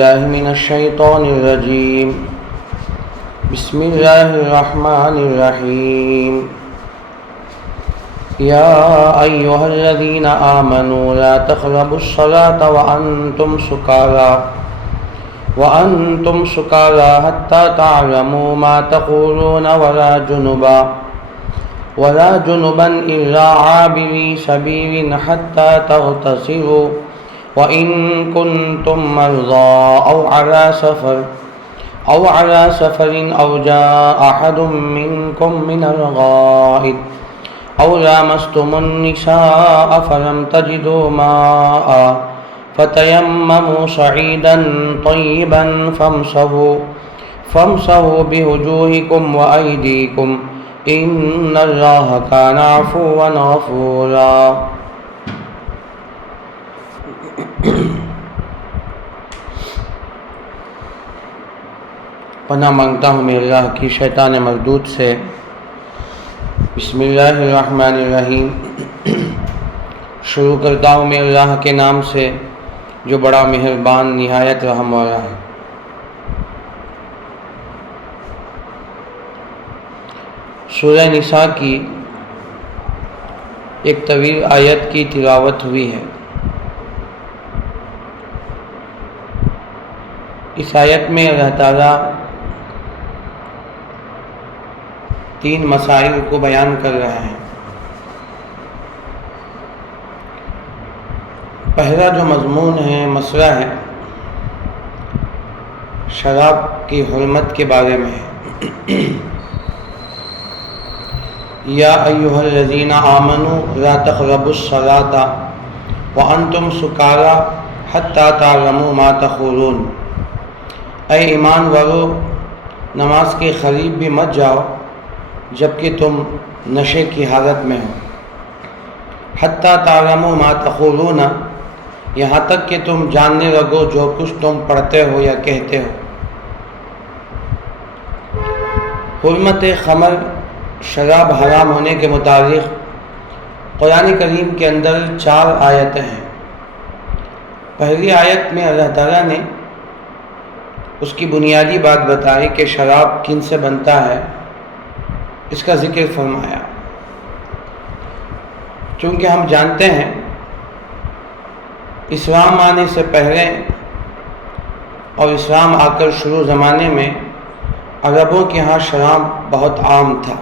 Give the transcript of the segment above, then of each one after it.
بالله من الشيطان الرجيم بسم الله الرحمن الرحيم يا أيها الذين آمنوا لا تقربوا الصلاة وأنتم سكارى حتى تعلموا ما تقولون ولا جنبا إلا عابري سبيل حتى تغتسلوا وإن كنتم مرضى أو على سفر أو جاء أحد منكم من الغائط أو لامستم النساء فلم تجدوا ماء فتيمموا صعيدا طيبا فامسحوا بوجوهكم وأيديكم إن الله كان عفوا غفورا۔ پناہ مانگتا ہوں میں اللہ کی شیطان مردود سے۔ بسم اللہ الرحمن الرحیم۔ شروع کرتا ہوں میں اللہ کے نام سے جو بڑا مہربان نہایت رحم والا ہے۔ سورہ نساء کی ایک طویل آیت کی تلاوت ہوئی ہے۔ اس آیت میں اللہ تعالیٰ تین مسائل کو بیان کر رہے ہیں۔ پہلا جو مضمون ہے، مسئلہ ہے، شراب کی حرمت کے بارے میں ہے۔ یا ایھا الذین آمنوا لا تقربوا الصلاۃ وانتم سکارى حتی تعلموا ما تقولون۔ اے ایمان والو، نماز کے قریب بھی مت جاؤ جبکہ تم نشے کی حالت میں ہو۔ حتی تعلموا ما تقولون، یہاں تک کہ تم جاننے لگو جو کچھ تم پڑھتے ہو یا کہتے ہو۔ حرمت خمر، شراب حرام ہونے کے متعلق قرآن کریم کے اندر 4 آیتیں ہیں۔ پہلی آیت میں اللہ تعالیٰ نے اس کی بنیادی بات بتائی کہ شراب کن سے بنتا ہے، اس کا ذکر فرمایا۔ چونکہ ہم جانتے ہیں اسلام آنے سے پہلے اور اسلام آ کر شروع زمانے میں عربوں کے ہاں شراب بہت عام تھا،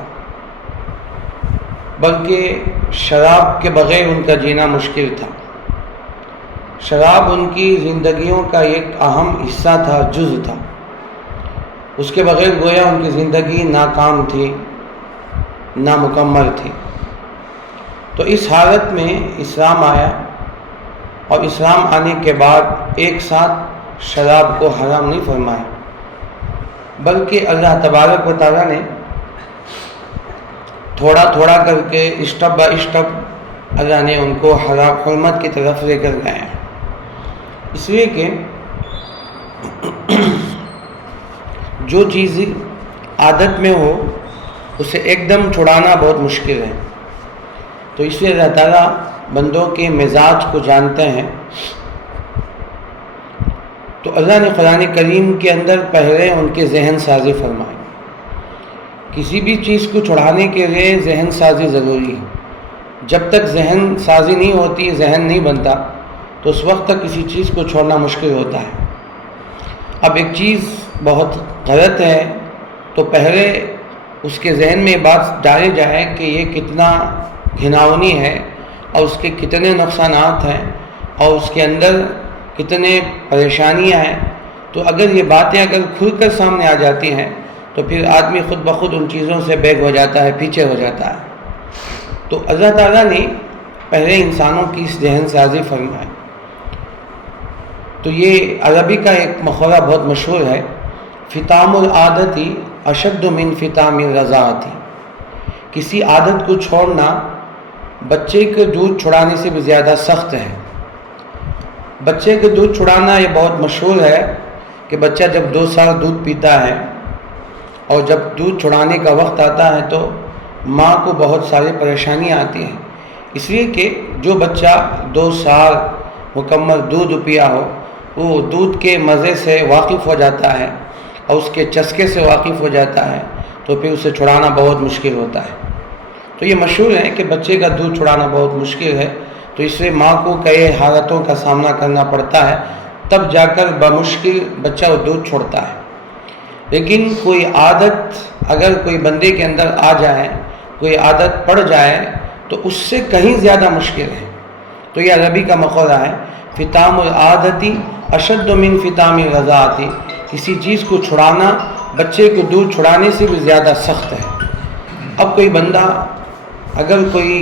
بلکہ شراب کے بغیر ان کا جینا مشکل تھا۔ شراب ان کی زندگیوں کا ایک اہم حصہ تھا، جز تھا۔ اس کے بغیر گویا ان کی زندگی ناکام تھی، نامکمل تھی۔ تو اس حالت میں اسلام آیا، اور اسلام آنے کے بعد ایک ساتھ شراب کو حرام نہیں فرمایا، بلکہ اللہ تبارک و تعالیٰ نے تھوڑا تھوڑا کر کے اسٹپ بائی اسٹپ اللہ نے ان کو حرمت کی طرف لے کر گئے ہیں۔ اس لیے کہ جو چیز عادت میں ہو اسے ایک دم چھڑانا بہت مشکل ہے۔ تو اس لیے اللہ تعالیٰ بندوں کے مزاج کو جانتے ہیں۔ تو اللہ نے قرآن کریم کے اندر پہلے ان کے ذہن سازی فرمائی۔ کسی بھی چیز کو چھڑانے کے لیے ذہن سازی ضروری ہے۔ جب تک ذہن سازی نہیں ہوتی، ذہن نہیں بنتا، تو اس وقت تک کسی چیز کو چھوڑنا مشکل ہوتا ہے۔ اب ایک چیز بہت غلط ہے تو پہلے اس کے ذہن میں بات ڈالی جائے کہ یہ کتنا گھناؤنی ہے اور اس کے کتنے نقصانات ہیں اور اس کے اندر کتنے پریشانیاں ہیں۔ تو اگر یہ باتیں کھل کر سامنے آ جاتی ہیں تو پھر آدمی خود بخود ان چیزوں سے بیگ ہو جاتا ہے، پیچھے ہو جاتا ہے۔ تو اللہ تعالیٰ نے پہلے انسانوں کی ذہن سازی فرمائی۔ تو یہ عربی کا ایک مقولہ بہت مشہور ہے، فطام العادتی اشد من فطام الرضاعتی۔ کسی عادت کو چھوڑنا بچے کے دودھ چھڑانے سے بھی زیادہ سخت ہے۔ بچے کے دودھ چھڑانا یہ بہت مشہور ہے کہ بچہ جب 2 سال دودھ پیتا ہے اور جب دودھ چھڑانے کا وقت آتا ہے تو ماں کو بہت ساری پریشانیاں آتی ہیں، اس لیے کہ جو بچہ 2 سال مکمل دودھ پیا ہو وہ دودھ کے مزے سے واقف ہو جاتا ہے اور اس کے چسکے سے واقف ہو جاتا ہے تو پھر اسے چھڑانا بہت مشکل ہوتا ہے۔ تو یہ مشہور ہے کہ بچے کا دودھ چھڑانا بہت مشکل ہے، تو اس سے ماں کو کئی حالتوں کا سامنا کرنا پڑتا ہے، تب جا کر بمشکل بچہ وہ دودھ چھوڑتا ہے۔ لیکن کوئی عادت اگر کوئی بندے کے اندر آ جائے، کوئی عادت پڑ جائے تو اس سے کہیں زیادہ مشکل ہے۔ تو یہ عربی کا مقولہ ہے، فطام العادتی اشد من فطام الرضاعتی، کسی چیز کو چھڑانا بچے کو دودھ چھڑانے سے بھی زیادہ سخت ہے۔ اب کوئی بندہ اگر کوئی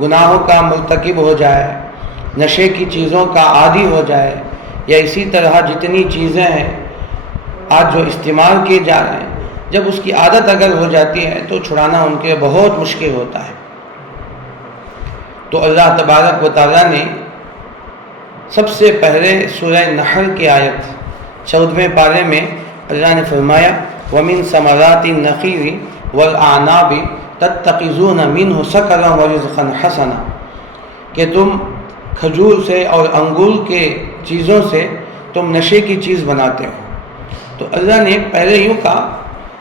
گناہوں کا مرتکب ہو جائے، نشے کی چیزوں کا عادی ہو جائے، یا اسی طرح جتنی چیزیں ہیں آج جو استعمال کیے جا رہے ہیں، جب اس کی عادت اگر ہو جاتی ہے تو چھڑانا ان کے بہت مشکل ہوتا ہے۔ تو اللہ تبارک و تعالیٰ نے سب سے پہلے سورہ نحل کی آیت 14ویں پارے میں اللہ نے فرمایا وَمِن ثَمَرَاتِ النَّخِيلِ وَالْأَعْنَابِ تَتَّخِذُونَ مِنْهُ سَكَرًا وَرِزْقًا حَسَنًا، کہ تم کھجور سے اور انگور کے چیزوں سے تم نشے کی چیز بناتے ہو۔ تو اللہ نے پہلے یوں کہا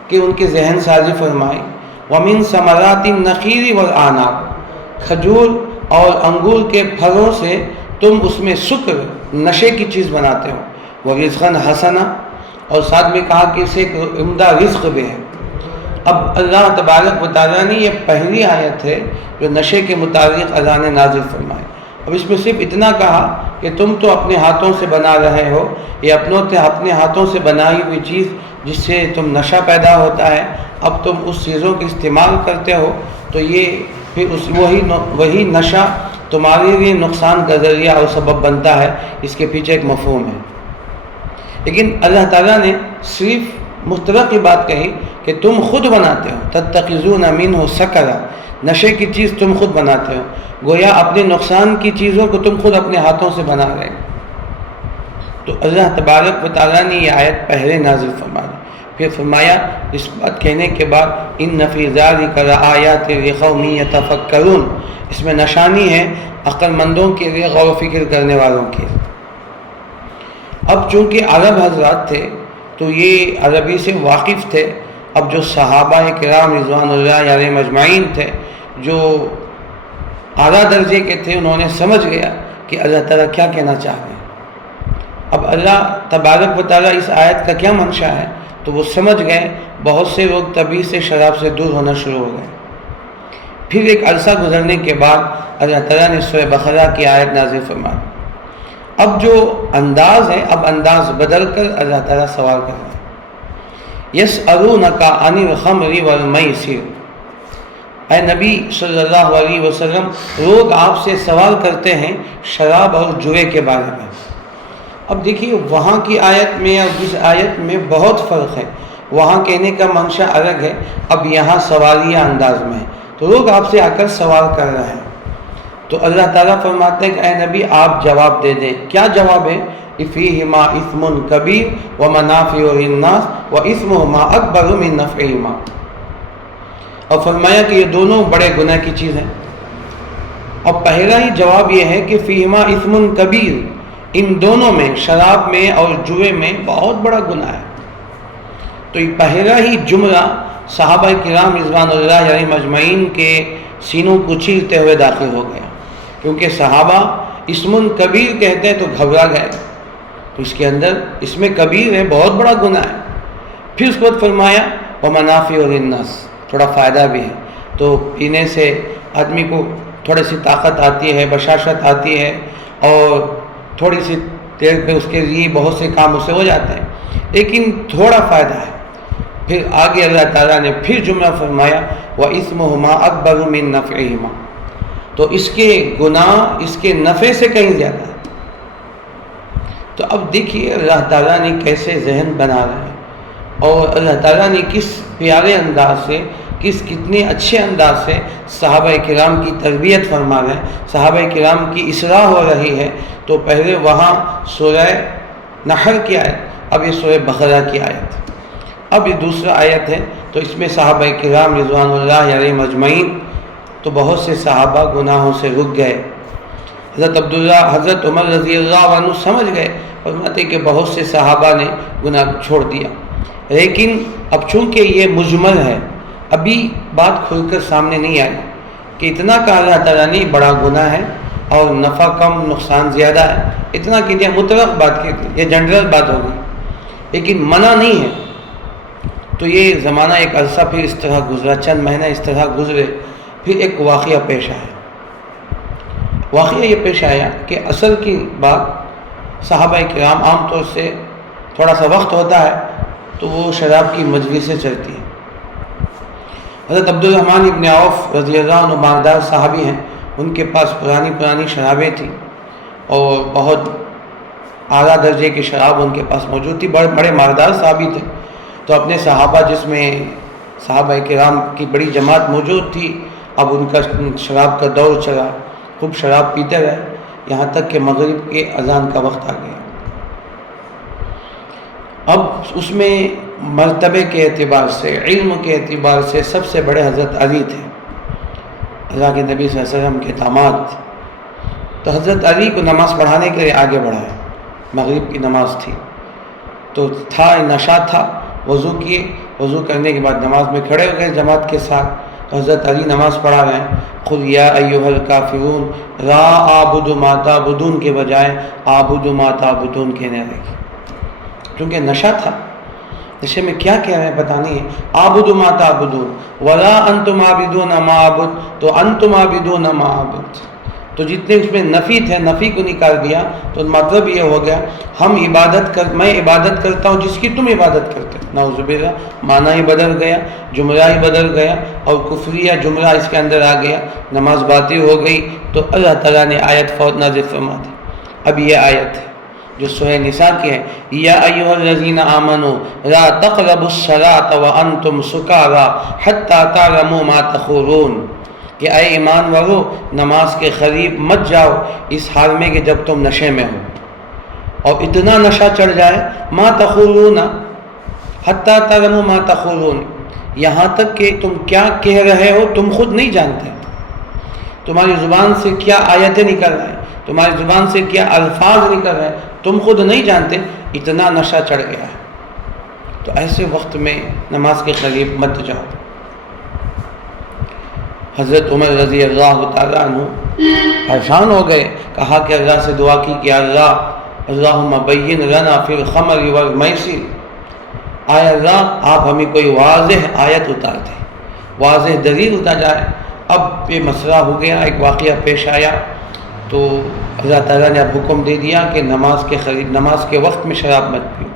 کہ ان کے ذہن سازی فرمائی، وَمِن ثَمَرَاتِ النَّخِيلِ وَالْأَعْنَابِ، کھجور اور انگور کے پھلوں سے تم اس میں سکر نشے کی چیز بناتے ہو، وَرِزْقًا حَسَنًا، اور ساتھ میں کہا کہ اسے ایک عمدہ رزق بھی ہے۔ اب اللہ تبارک و تعالیٰ نے یہ پہلی آیت ہے جو نشے کے متعلق اللہ نے نازل فرمائی۔ اب اس میں صرف اتنا کہا کہ تم تو اپنے ہاتھوں سے بنا رہے ہو، یہ اپنے ہاتھوں سے بنائی ہوئی چیز جس سے تم نشہ پیدا ہوتا ہے، اب تم اس چیزوں کا استعمال کرتے ہو تو یہ پھر وہی نشہ تمہارے لیے نقصان کا ذریعہ اور سبب بنتا ہے۔ اس کے پیچھے ایک مفہوم ہے، لیکن اللہ تعالیٰ نے صرف مطلق کی بات کہی کہ تم خود بناتے ہو، تتخذون منہ سکرا، نشے کی چیز تم خود بناتے ہو، گویا اپنے نقصان کی چیزوں کو تم خود اپنے ہاتھوں سے بنا رہے ہو۔ تو اللہ تبارک و تعالیٰ نے یہ آیت پہلے نازل فرمائی، پھر فرمایا اس بات کہنے کے بعد ان فی ذلک لآیات لقوم یتفکرون، اس میں نشانی ہے عقل مندوں کے لیے، غور و فکر کرنے والوں کے لیے۔ اب چونکہ عرب حضرات تھے تو یہ عربی سے واقف تھے۔ اب جو صحابہ کرام رضوان اللہ علیہم اجمعین تھے، جو اعلیٰ درجے کے تھے، انہوں نے سمجھ گیا کہ اللہ تعالیٰ کیا کہنا چاہ رہے ہیں۔ اب اللہ تبارک و تعالیٰ اس آیت کا کیا منشا ہے تو وہ سمجھ گئے۔ بہت سے لوگ تبھی سے شراب سے دور ہونا شروع ہو گئے۔ پھر ایک عرصہ گزرنے کے بعد اللہ تعالیٰ نے سورہ بقرہ کی آیت نازل فرمائی۔ اب جو انداز ہے، اب انداز بدل کر اللہ تعالیٰ سوال کر رہے ہیں، یسألونک عن الخمر والمیسر، اے نبی صلی اللہ علیہ وسلم، لوگ آپ سے سوال کرتے ہیں شراب اور جوئے کے بارے میں۔ اب دیکھیے وہاں کی آیت میں اور اس آیت میں بہت فرق ہے، وہاں کہنے کا منشا الگ ہے، اب یہاں سوالیہ انداز میں ہے، تو لوگ آپ سے آ کر سوال کر رہے ہیں۔ تو اللہ تعالیٰ فرماتے ہیں کہ اے نبی آپ جواب دے دیں۔ کیا جواب ہے؟ فیہما اثم کبیر ومنافع للناس واثمہما اکبر من نفعہما، اور فرمایا کہ یہ دونوں بڑے گناہ کی چیز ہیں۔ اب پہلا ہی جواب یہ ہے کہ فیہما اثم کبیر، ان دونوں میں، شراب میں اور جوئے میں بہت بڑا گناہ ہے۔ تو یہ پہلا ہی جملہ صحابہ کرام رضوان اللہ علیہم اجمعین کے سینوں کو چیرتے ہوئے داخل ہو گیا، کیونکہ صحابہ اسم کبیر کہتے ہیں تو گھبرا گئے، تو اس کے اندر اس میں کبیر ہے، بہت بڑا گناہ ہے۔ پھر اس کے بعد فرمایا ومنافع للناس، تھوڑا فائدہ بھی ہے، تو پینے سے آدمی کو تھوڑی سی طاقت آتی ہے، بشاشت آتی ہے، اور تھوڑی سی دیر پہ اس کے لیے بہت سے کام اس سے ہو جاتے ہیں، لیکن تھوڑا فائدہ ہے۔ پھر آگے اللہ تعالیٰ نے پھر جملہ فرمایا وَإِثْمُهُمَا أَكْبَرُ مِن نَفْعِهِمَا، تو اس کے گناہ اس کے نفع سے کہیں زیادہ ہے۔ تو اب دیکھیے اللہ تعالیٰ نے کیسے ذہن بنا رہے ہیں، اور اللہ تعالیٰ نے کس پیارے انداز سے، کتنے اچھے انداز سے صحابہ کرام کی تربیت فرما رہے ہیں، صحابہ کرام کی اصلاح ہو رہی ہے۔ تو پہلے وہاں سورہ نحل کی آیت، اب یہ سورہ بقرہ کی آیت، اب یہ دوسرا آیت ہے۔ تو اس میں صحابہ کرام رضوان اللہ علیہم اجمعین، تو بہت سے صحابہ گناہوں سے رک گئے۔ حضرت عمر رضی اللہ عنہ سمجھ گئے فرماتے کہ بہت سے صحابہ نے گناہ چھوڑ دیا، لیکن اب چونکہ یہ مجمل ہے، ابھی بات کھل کر سامنے نہیں آئی کہ اتنا کہا اللہ تعالیٰ نے بڑا گناہ ہے اور نفع کم نقصان زیادہ ہے، اتنا کہ یہ مطلق بات کہتے ہیں، یہ جنرل بات ہو گئی، لیکن منع نہیں ہے۔ تو یہ زمانہ ایک عرصہ پھر اس طرح گزرا، چند مہینہ اس طرح گزرے، پھر ایک واقعہ پیش آیا۔ واقعہ یہ پیش آیا کہ اصل کی بات صحابہ کرام عام طور سے تھوڑا سا وقت ہوتا ہے تو وہ شراب کی مجلسیں چلتی ہیں۔ حضرت عبدالرحمن ابن عوف رضی اللہ عنہ مالدار صحابی ہیں، ان کے پاس پرانی شرابیں تھیں اور بہت اعلیٰ درجے کی شراب ان کے پاس موجود تھی، بڑے مالدار صحابی تھے۔ تو اپنے صحابہ، جس میں صحابہ کرام کی بڑی جماعت موجود تھی، اب ان کا شراب کا دور چلا، خوب شراب پیتے رہے، یہاں تک کہ مغرب کے اذان کا وقت آ گیا۔ اب اس میں مرتبے کے اعتبار سے، علم کے اعتبار سے سب سے بڑے حضرت علی تھے، اللہ کے نبی صلی اللہ علیہ وسلم کے داماد۔ تو حضرت علی کو نماز پڑھانے کے لیے آگے بڑھایا، مغرب کی نماز تھی تو تھا نشہ تھا، وضو کیے، وضو کرنے کے بعد نماز میں کھڑے ہو گئے جماعت کے ساتھ۔ تو حضرت علی نماز پڑھا رہے ہیں، قل یا ایھا الکافرون لا اعبد ما تعبدون کے بجائے اعبد ما تعبدون کہنے لگے، کیونکہ نشہ تھا۔ نشے میں کیا کہہ رہے ہیں پتہ نہیں ہے، اعبد ما تعبدون ولا انتم عابدون ما اعبد، تو انتم عابدون ما اعبد، تو جتنے اس میں نفی تھے نفی کو نکال دیا، تو مطلب یہ ہو گیا میں عبادت کرتا ہوں جس کی تم عبادت کرتے ہو۔ نعوذ باللہ، معنی ہی بدل گیا، جملہ ہی بدل گیا، اور کفریہ جملہ اس کے اندر آ گیا، نماز باطل ہو گئی۔ تو اللہ تعالیٰ نے آیت فوت نازل فرما دی۔ اب یہ آیت ہے جو سورہ نساء کی ہے، یا ایھا الذین آمنوا لا تقربوا الصلاۃ وانتم سکارى حتی تعلموا ما تقولون، کہ اے ایمان والو نماز کے قریب مت جاؤ اس حال میں کہ جب تم نشے میں ہو، اور اتنا نشہ چڑھ جائے، ما تقولون حتی تعلموا ما تقولون، یہاں تک کہ تم کیا کہہ رہے ہو تم خود نہیں جانتے، تمہاری زبان سے کیا آیتیں نکل رہے ہیں، تمہاری زبان سے کیا الفاظ نکل رہے ہیں، تم خود نہیں جانتے، اتنا نشہ چڑھ گیا ہے۔ تو ایسے وقت میں نماز کے قریب مت جاؤ۔ حضرت عمر رضی اللہ تعالیٰ عنہ پریشان ہو گئے، کہا کہ اللہ سے دعا کی کہ اللہم بین لنا فی الخمر والمیسر، آئے اللہ آپ ہمیں کوئی واضح آیت اتار دیں، واضح دلیل اتار جائے۔ اب یہ مسئلہ ہو گیا، ایک واقعہ پیش آیا، تو اللہ تعالیٰ نے اب حکم دے دیا کہ نماز کے وقت میں شراب مت پیو۔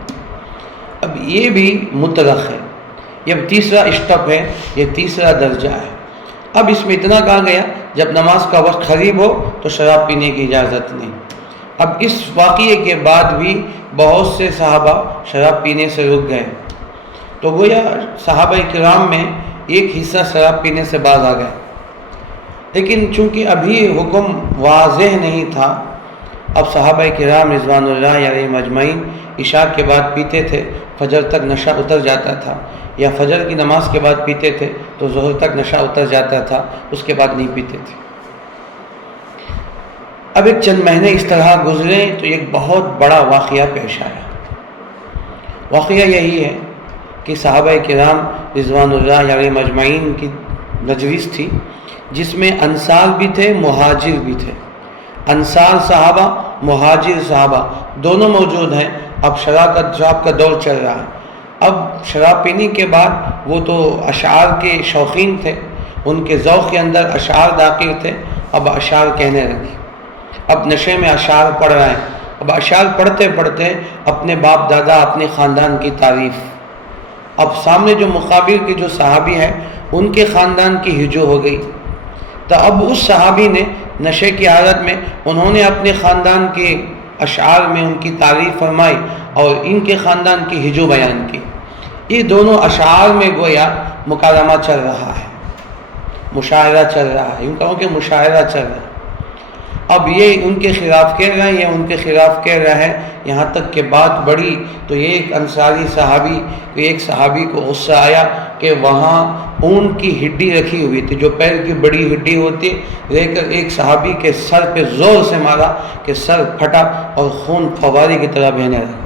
اب یہ بھی مطلق ہے، یہ تیسرا اسٹپ ہے، یہ تیسرا درجہ ہے۔ اب اس میں اتنا کہا گیا جب نماز کا وقت قریب ہو تو شراب پینے کی اجازت نہیں۔ اب اس واقعے کے بعد بھی بہت سے صحابہ شراب پینے سے رک گئے، تو گویا صحابہ کرام میں ایک حصہ شراب پینے سے باز آ گئے، لیکن چونکہ ابھی حکم واضح نہیں تھا، اب صحابہ کرام رضوان اللہ علیہم اجمعین عشاء کے بعد پیتے تھے، فجر تک نشہ اتر جاتا تھا، یا فجر کی نماز کے بعد پیتے تھے تو ظہر تک نشہ اتر جاتا تھا، اس کے بعد نہیں پیتے تھے۔ اب ایک چند مہینے اس طرح گزرے تو ایک بہت بڑا واقعہ پیش آیا۔ واقعہ یہی ہے کہ صحابہ کرام رضوان اللہ علیہم اجمعین کی مجلس تھی، جس میں انصار بھی تھے، مہاجر بھی تھے۔ انصار صحابہ، مہاجر صحابہ دونوں موجود ہیں۔ اب شراب کا دور چل رہا ہے۔ اب شراب پینے کے بعد وہ تو اشعار کے شوقین تھے، ان کے ذوق کے اندر اشعار داخل تھے، اب اشعار کہنے لگے، اب نشے میں اشعار پڑھ رہے ہیں، اب اشعار پڑھتے پڑھتے اپنے باپ دادا، اپنے خاندان کی تعریف، اب سامنے جو مقابل کے جو صحابی ہیں ان کے خاندان کی ہجو ہو گئی، تو اب اس صحابی نے نشے کی حالت میں انہوں نے اپنے خاندان کے اشعار میں ان کی تعریف فرمائی اور ان کے خاندان کی ہجو بیان کی۔ یہ دونوں اشعار میں گویا مکالمہ چل رہا ہے، مشاعرہ چل رہا ہے، یوں کہوں کہ مشاعرہ چل رہا ہے۔ اب یہ ان کے خلاف کہہ رہے ہیں، یہ ان کے خلاف کہہ رہا ہے، یہاں تک کہ بات بڑھی تو یہ ایک انصاری صحابی، ایک صحابی کو غصہ آیا کہ وہاں اونٹ کی ہڈی رکھی ہوئی تھی، جو پیر کی بڑی ہڈی ہوتی، لے کر ایک صحابی کے سر پہ زور سے مارا کہ سر پھٹا اور خون فوارے کی طرح بہنے لگا۔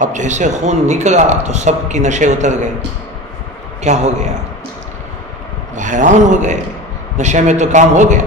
اب جیسے خون نکلا تو سب کی نشے اتر گئے، کیا ہو گیا؟ حیران ہو گئے، نشے میں تو کام ہو گیا۔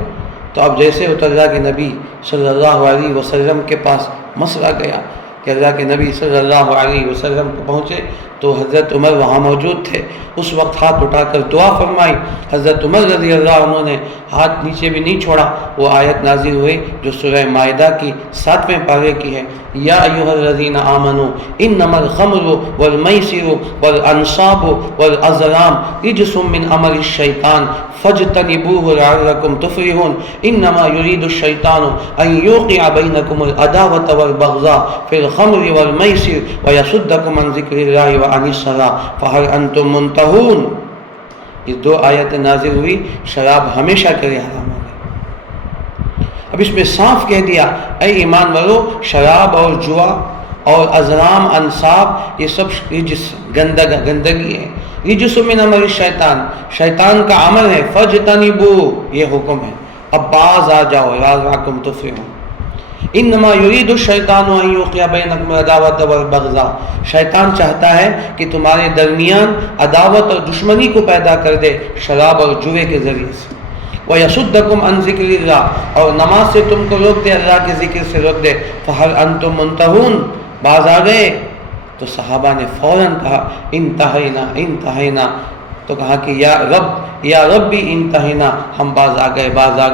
تو اب جیسے اترا کہ نبی صلی اللہ علیہ وسلم کے پاس مسئلہ گیا کہ اللہ کے نبی صلی اللہ علیہ وسلم کو پہنچے تو حضرت عمر وہاں موجود تھے، اس وقت ہاتھ اٹھا کر دعا فرمائی۔ حضرت عمر رضی اللہ عنہ نے ہاتھ نیچے بھی نہیں چھوڑا، وہ آیت نازل ہوئی جو سورہ مائدہ کی 7ویں پارے کی ہے، یا ایھا الذین آمنوا انما الخمر والمیسر والانصاب والازلام رجس من عمل الشیطان فاجتنبوه لعلکم تفلحون انما یرید الشیطان ان یوقع بینکم العداوة والبغضاء فی الخمر والمیسر ویصدکم عن ذکر اللہ وعن الصلاۃ فہل انتم منتہون۔ یہ 2 آیتیں نازل ہوئی، شراب ہمیشہ کے لیے حرام ہو گئی۔ اب اس میں صاف کہہ دیا، اے ایمان والو، شراب اور جوا اور ازلام انصاب یہ سب رجس گندگی ہے، رجس من عمل الشیطان، شیطان کا عمل ہے، فاجتنبو یہ حکم ہے، اب باز آ جاؤ لعلکم تفلحون۔ انما یرید الشیطان ان یوقع بینکم العداوۃ والبغضاء، شیطان چاہتا ہے کہ تمہارے درمیان عداوت اور دشمنی کو پیدا کر دے شراب اور جوے کے ذریعے سے، وَيَصُدَّكُمْ عَنْ ذِكْرِ اللَّهِ، اور نماز سے تم کو روک دے، اللہ کے ذکر سے روک دے، فَهَلْ أَنْتُمْ مُنْتَهُونَ، باز آ گئے؟ تو صحابہ نے فوراً کہا انتہینا انتہینا، تو کہا کہ یا ربی انتہینا، ہم باز آ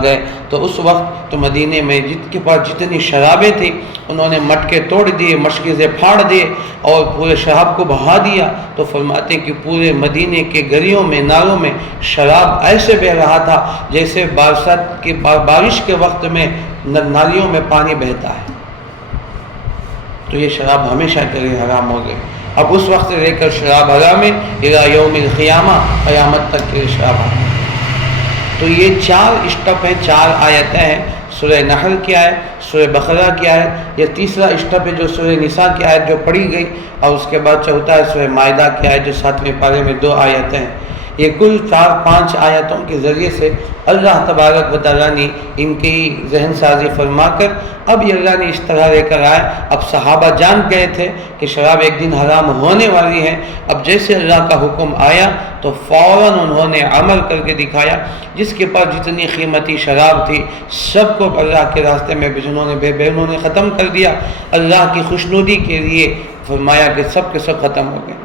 گئے۔ تو اس وقت تو مدینے میں کے پاس جتنی شرابیں تھیں انہوں نے مٹکے توڑ دیے، مشکیزیں پھاڑ دیے اور پورے شراب کو بہا دیا۔ تو فرماتے ہیں کہ پورے مدینے کے گلیوں میں، نالوں میں شراب ایسے بہہ رہا تھا جیسے بارش کے وقت میں نالیوں میں پانی بہتا ہے۔ تو یہ شراب ہمیشہ کے لیے حرام ہو گئے۔ اب اس وقت سے لے کر شراب حرام ہے الی یوم القیامہ، قیامت تک کے شراب حرام۔ تو یہ 4 اسٹپ ہیں، 4 آیتیں ہیں، سورہ نحل کی آیت، سورہ بقرہ کی آیت، یہ تیسرا اسٹپ ہے جو سورہ نساء کی آیت جو پڑھی گئی، اور اس کے بعد چوتھا ہے سورہ مائدہ کی آیت جو 7ویں پارے میں 2 آیتیں ہیں۔ یہ کل 4-5 آیتوں کے ذریعے سے اللہ تبارک و تعالیٰ نے ان کی ذہن سازی فرما کر اب یہ اللہ نے اس طرح لے کر آئے۔ اب صحابہ جان گئے تھے کہ شراب ایک دن حرام ہونے والی ہے، اب جیسے اللہ کا حکم آیا تو فوراً انہوں نے عمل کر کے دکھایا۔ جس کے پاس جتنی قیمتی شراب تھی سب کو اللہ کے راستے میں انہوں نے ختم کر دیا، اللہ کی خوشنودی کے لیے فرمایا کہ سب کے سب ختم ہو گئے۔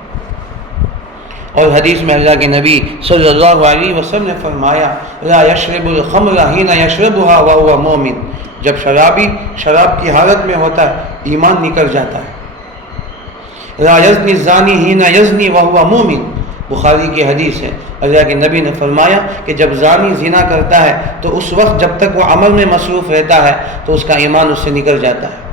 اور حدیث میں اللہ کے نبی صلی اللہ علیہ وسلم نے فرمایا لا یشرب الخمر حین یشربها وهو مومن، جب شرابی شراب کی حالت میں ہوتا ہے ایمان نکل جاتا ہے۔ لا یزنی الزانی حین یزنی وهو مومن، بخاری کی حدیث ہے، اللہ کے نبی نے فرمایا کہ جب زانی زنا کرتا ہے تو اس وقت جب تک وہ عمل میں مصروف رہتا ہے تو اس کا ایمان اس سے نکل جاتا ہے۔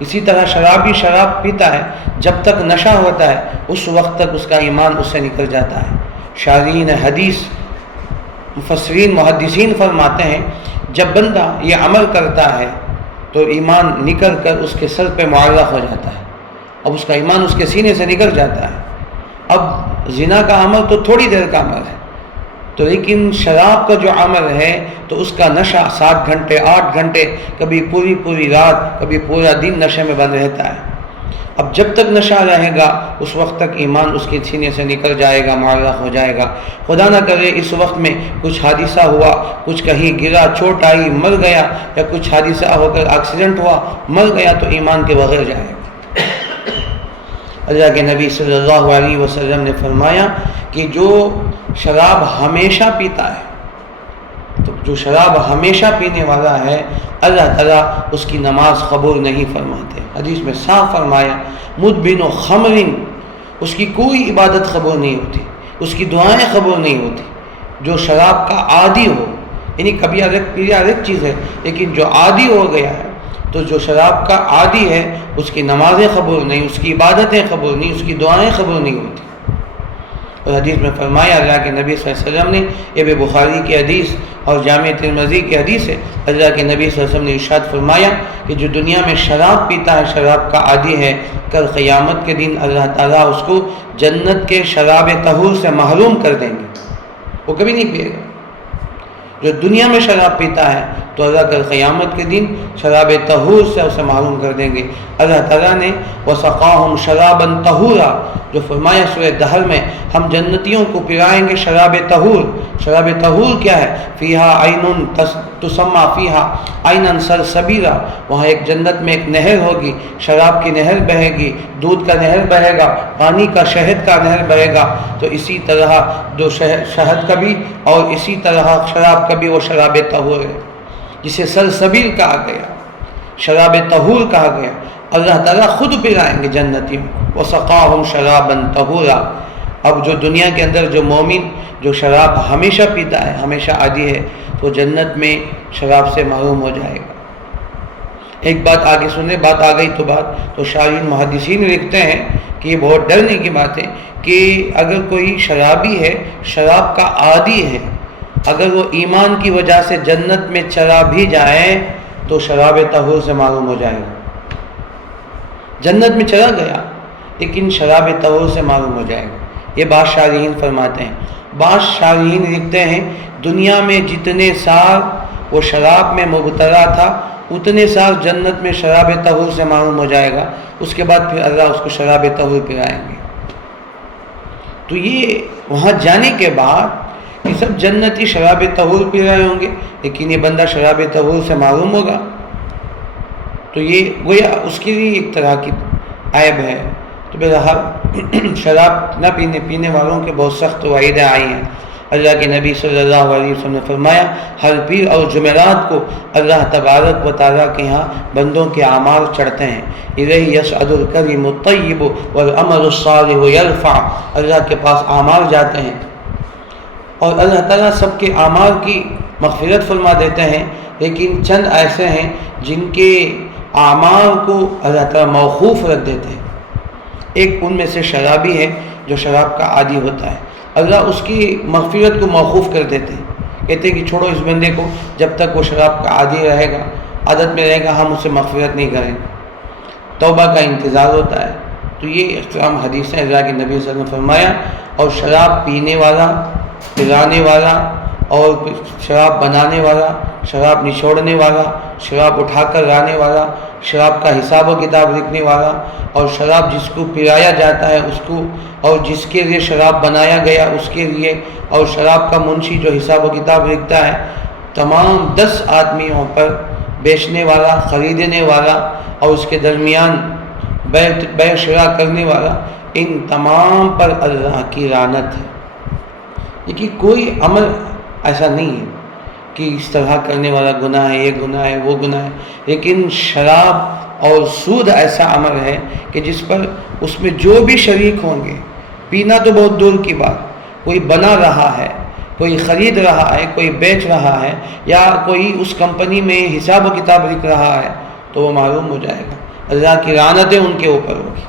اسی طرح شرابی شراب پیتا ہے، جب تک نشہ ہوتا ہے اس وقت تک اس کا ایمان اس سے نکل جاتا ہے۔ شارحین حدیث، مفسرین، محدثین فرماتے ہیں جب بندہ یہ عمل کرتا ہے تو ایمان نکل کر اس کے سر پہ معلق ہو جاتا ہے، اب اس کا ایمان اس کے سینے سے نکل جاتا ہے۔ اب زنا کا عمل تو تھوڑی دیر کا عمل ہے، تو لیکن شراب کا جو عمل ہے تو اس کا نشہ 7 گھنٹے 8 گھنٹے، کبھی پوری رات، کبھی پورا دن نشے میں بند رہتا ہے۔ اب جب تک نشہ رہے گا اس وقت تک ایمان اس کے سینے سے نکل جائے گا، معلق ہو جائے گا۔ خدا نہ کرے اس وقت میں کچھ حادثہ ہوا، کچھ کہیں گرا، چوٹ آئی، مر گیا، یا کچھ حادثہ ہو کر ایکسیڈنٹ ہوا، مر گیا تو ایمان کے بغیر جائے گا۔ اللہ کے نبی صلی اللہ علیہ وسلم نے فرمایا کہ جو شراب ہمیشہ پیتا ہے، تو جو شراب ہمیشہ پینے والا ہے اللہ تعالیٰ اس کی نماز قبول نہیں فرماتے۔ حدیث میں صاف فرمایا مدبن و خمرن، اس کی کوئی عبادت قبول نہیں ہوتی، اس کی دعائیں قبول نہیں ہوتی۔ جو شراب کا عادی ہو، یعنی کبھی الگ چیز ہے، لیکن جو عادی ہو گیا ہے، تو جو شراب کا عادی ہے اس کی نمازیں قبول نہیں، اس کی عبادتیں قبول نہیں، اس کی دعائیں قبول نہیں ہوتی۔ اور حدیث میں فرمایا اللہ کے نبی صلی اللہ علیہ وسلم نے، یہ بھی بخاری کی حدیث اور جامع ترمذی کی حدیث ہے، اللہ کے نبی صلی اللہ علیہ وسلم نے ارشاد فرمایا کہ جو دنیا میں شراب پیتا ہے، شراب کا عادی ہے، کل قیامت کے دن اللہ تعالیٰ اس کو جنت کے شراب طہور سے محروم کر دیں گے، وہ کبھی نہیں پیے گا۔ جو دنیا میں شراب پیتا ہے تو اللہ کل قیامت کے دن شراب طہور سے اسے معلوم کر دیں گے۔ اللہ تعالیٰ نے وَسَقَاهُمْ شَرَابًا طَهُورًا جو فرمایا سورہ دہر میں، ہم جنتیوں کو پلائیں گے شراب طہور۔ شراب طہور کیا ہے؟ فِيهَا عَيْنٌ تُسَمَّى فِيهَا عَيْنًا سَلْسَبِيلًا، وہاں ایک جنت میں ایک نہر ہوگی، شراب کی نہر بہے گی، دودھ کا نہر بہے گا، پانی کا شہد کا نہر بہے گا۔ تو اسی طرح جو شہد کا بھی اور اسی طرح شراب کا بھی وہ شراب طہور ہے، جسے سلسبیل کہا گیا، شراب طہور کہا گیا۔ اللہ تعالیٰ خود پلائیں گے جنتیوں کو، وَسَقَاهُمْ شَرَابًا طَهُورًا۔ اب جو دنیا کے اندر جو مومن جو شراب ہمیشہ پیتا ہے، ہمیشہ عادی ہے، تو جنت میں شراب سے محروم ہو جائے گا۔ ایک بات آگے سنیں، بات آ گئی تو شارحین محدثین لکھتے ہیں کہ یہ بہت ڈرنے کی بات ہے کہ اگر کوئی شرابی ہے، شراب کا عادی ہے، اگر وہ ایمان کی وجہ سے جنت میں چلا بھی جائے تو شراب طہور سے معلوم ہو جائے گا۔ جنت میں چلا گیا لیکن شراب طہور سے معلوم ہو جائے گا، یہ بات شارحین فرماتے ہیں۔ بعض شارحین لکھتے ہیں دنیا میں جتنے سال وہ شراب میں مبتلا تھا اتنے سال جنت میں شراب طہور سے معلوم ہو جائے گا، اس کے بعد پھر اللہ اس کو شراب طہور پلائیں گے۔ تو یہ وہاں جانے کے بعد یہ سب جنتی شراب طہور پی رہے ہوں گے، لیکن یہ بندہ شراب طہور سے معلوم ہوگا تو یہ گویا اس کے لیے ایک طرح کی عیب ہے۔ تو بہرحال شراب نہ پینے والوں کے بہت سخت وعیدیں آئی ہیں۔ اللہ کے نبی صلی اللہ علیہ وسلم نے فرمایا ہر پیر اور جمعرات کو اللہ تبارک و تعالیٰ کے ہاں بندوں کے اعمال چڑھتے ہیں، الیہ یصعد الکلم الطیب والعمل الصالح یرفع، اللہ کے پاس اعمال جاتے ہیں اور اللہ تعالیٰ سب کے اعمال کی مغفرت فرما دیتے ہیں، لیکن چند ایسے ہیں جن کے اعمال کو اللہ تعالیٰ موقوف رکھ دیتے ہیں۔ ایک ان میں سے شرابی ہے جو شراب کا عادی ہوتا ہے، اللہ اس کی مغفرت کو موقوف کر دیتے ہیں، کہتے ہیں کہ چھوڑو اس بندے کو، جب تک وہ شراب کا عادی رہے گا، عادت میں رہے گا، ہم اسے مغفرت نہیں کریں گے، توبہ کا انتظار ہوتا ہے۔ تو یہ احترام حدیث ہے، اللہ کے نبی صلی اللہ علیہ وسلم نے فرمایا۔ اور شراب پینے والا، پلانے والا اور شراب بنانے والا، شراب نچوڑنے والا، شراب اٹھا کر لانے والا، شراب کا حساب و کتاب لکھنے والا، اور شراب جس کو پلایا جاتا ہے اس کو، اور جس کے لیے شراب بنایا گیا اس کے لیے، اور شراب کا منشی جو حساب و کتاب لکھتا ہے، تمام 10 آدمیوں پر بیچنے والا، خریدنے والا اور اس کے درمیان بیع شراء کرنے والا، ان تمام پر اللہ کی لعنت ہے۔ لیکن کوئی عمل ایسا نہیں ہے کہ اس طرح کرنے والا گناہ ہے، یہ گناہ ہے، وہ گناہ ہے، لیکن شراب اور سود ایسا عمل ہے کہ جس پر اس میں جو بھی شریک ہوں گے، پینا تو بہت دور کی بات، کوئی بنا رہا ہے، کوئی خرید رہا ہے، کوئی بیچ رہا ہے، یا کوئی اس کمپنی میں حساب و کتاب لکھ رہا ہے، تو وہ معلوم ہو جائے گا، اللہ کی لعنتیں ان کے اوپر ہوگی۔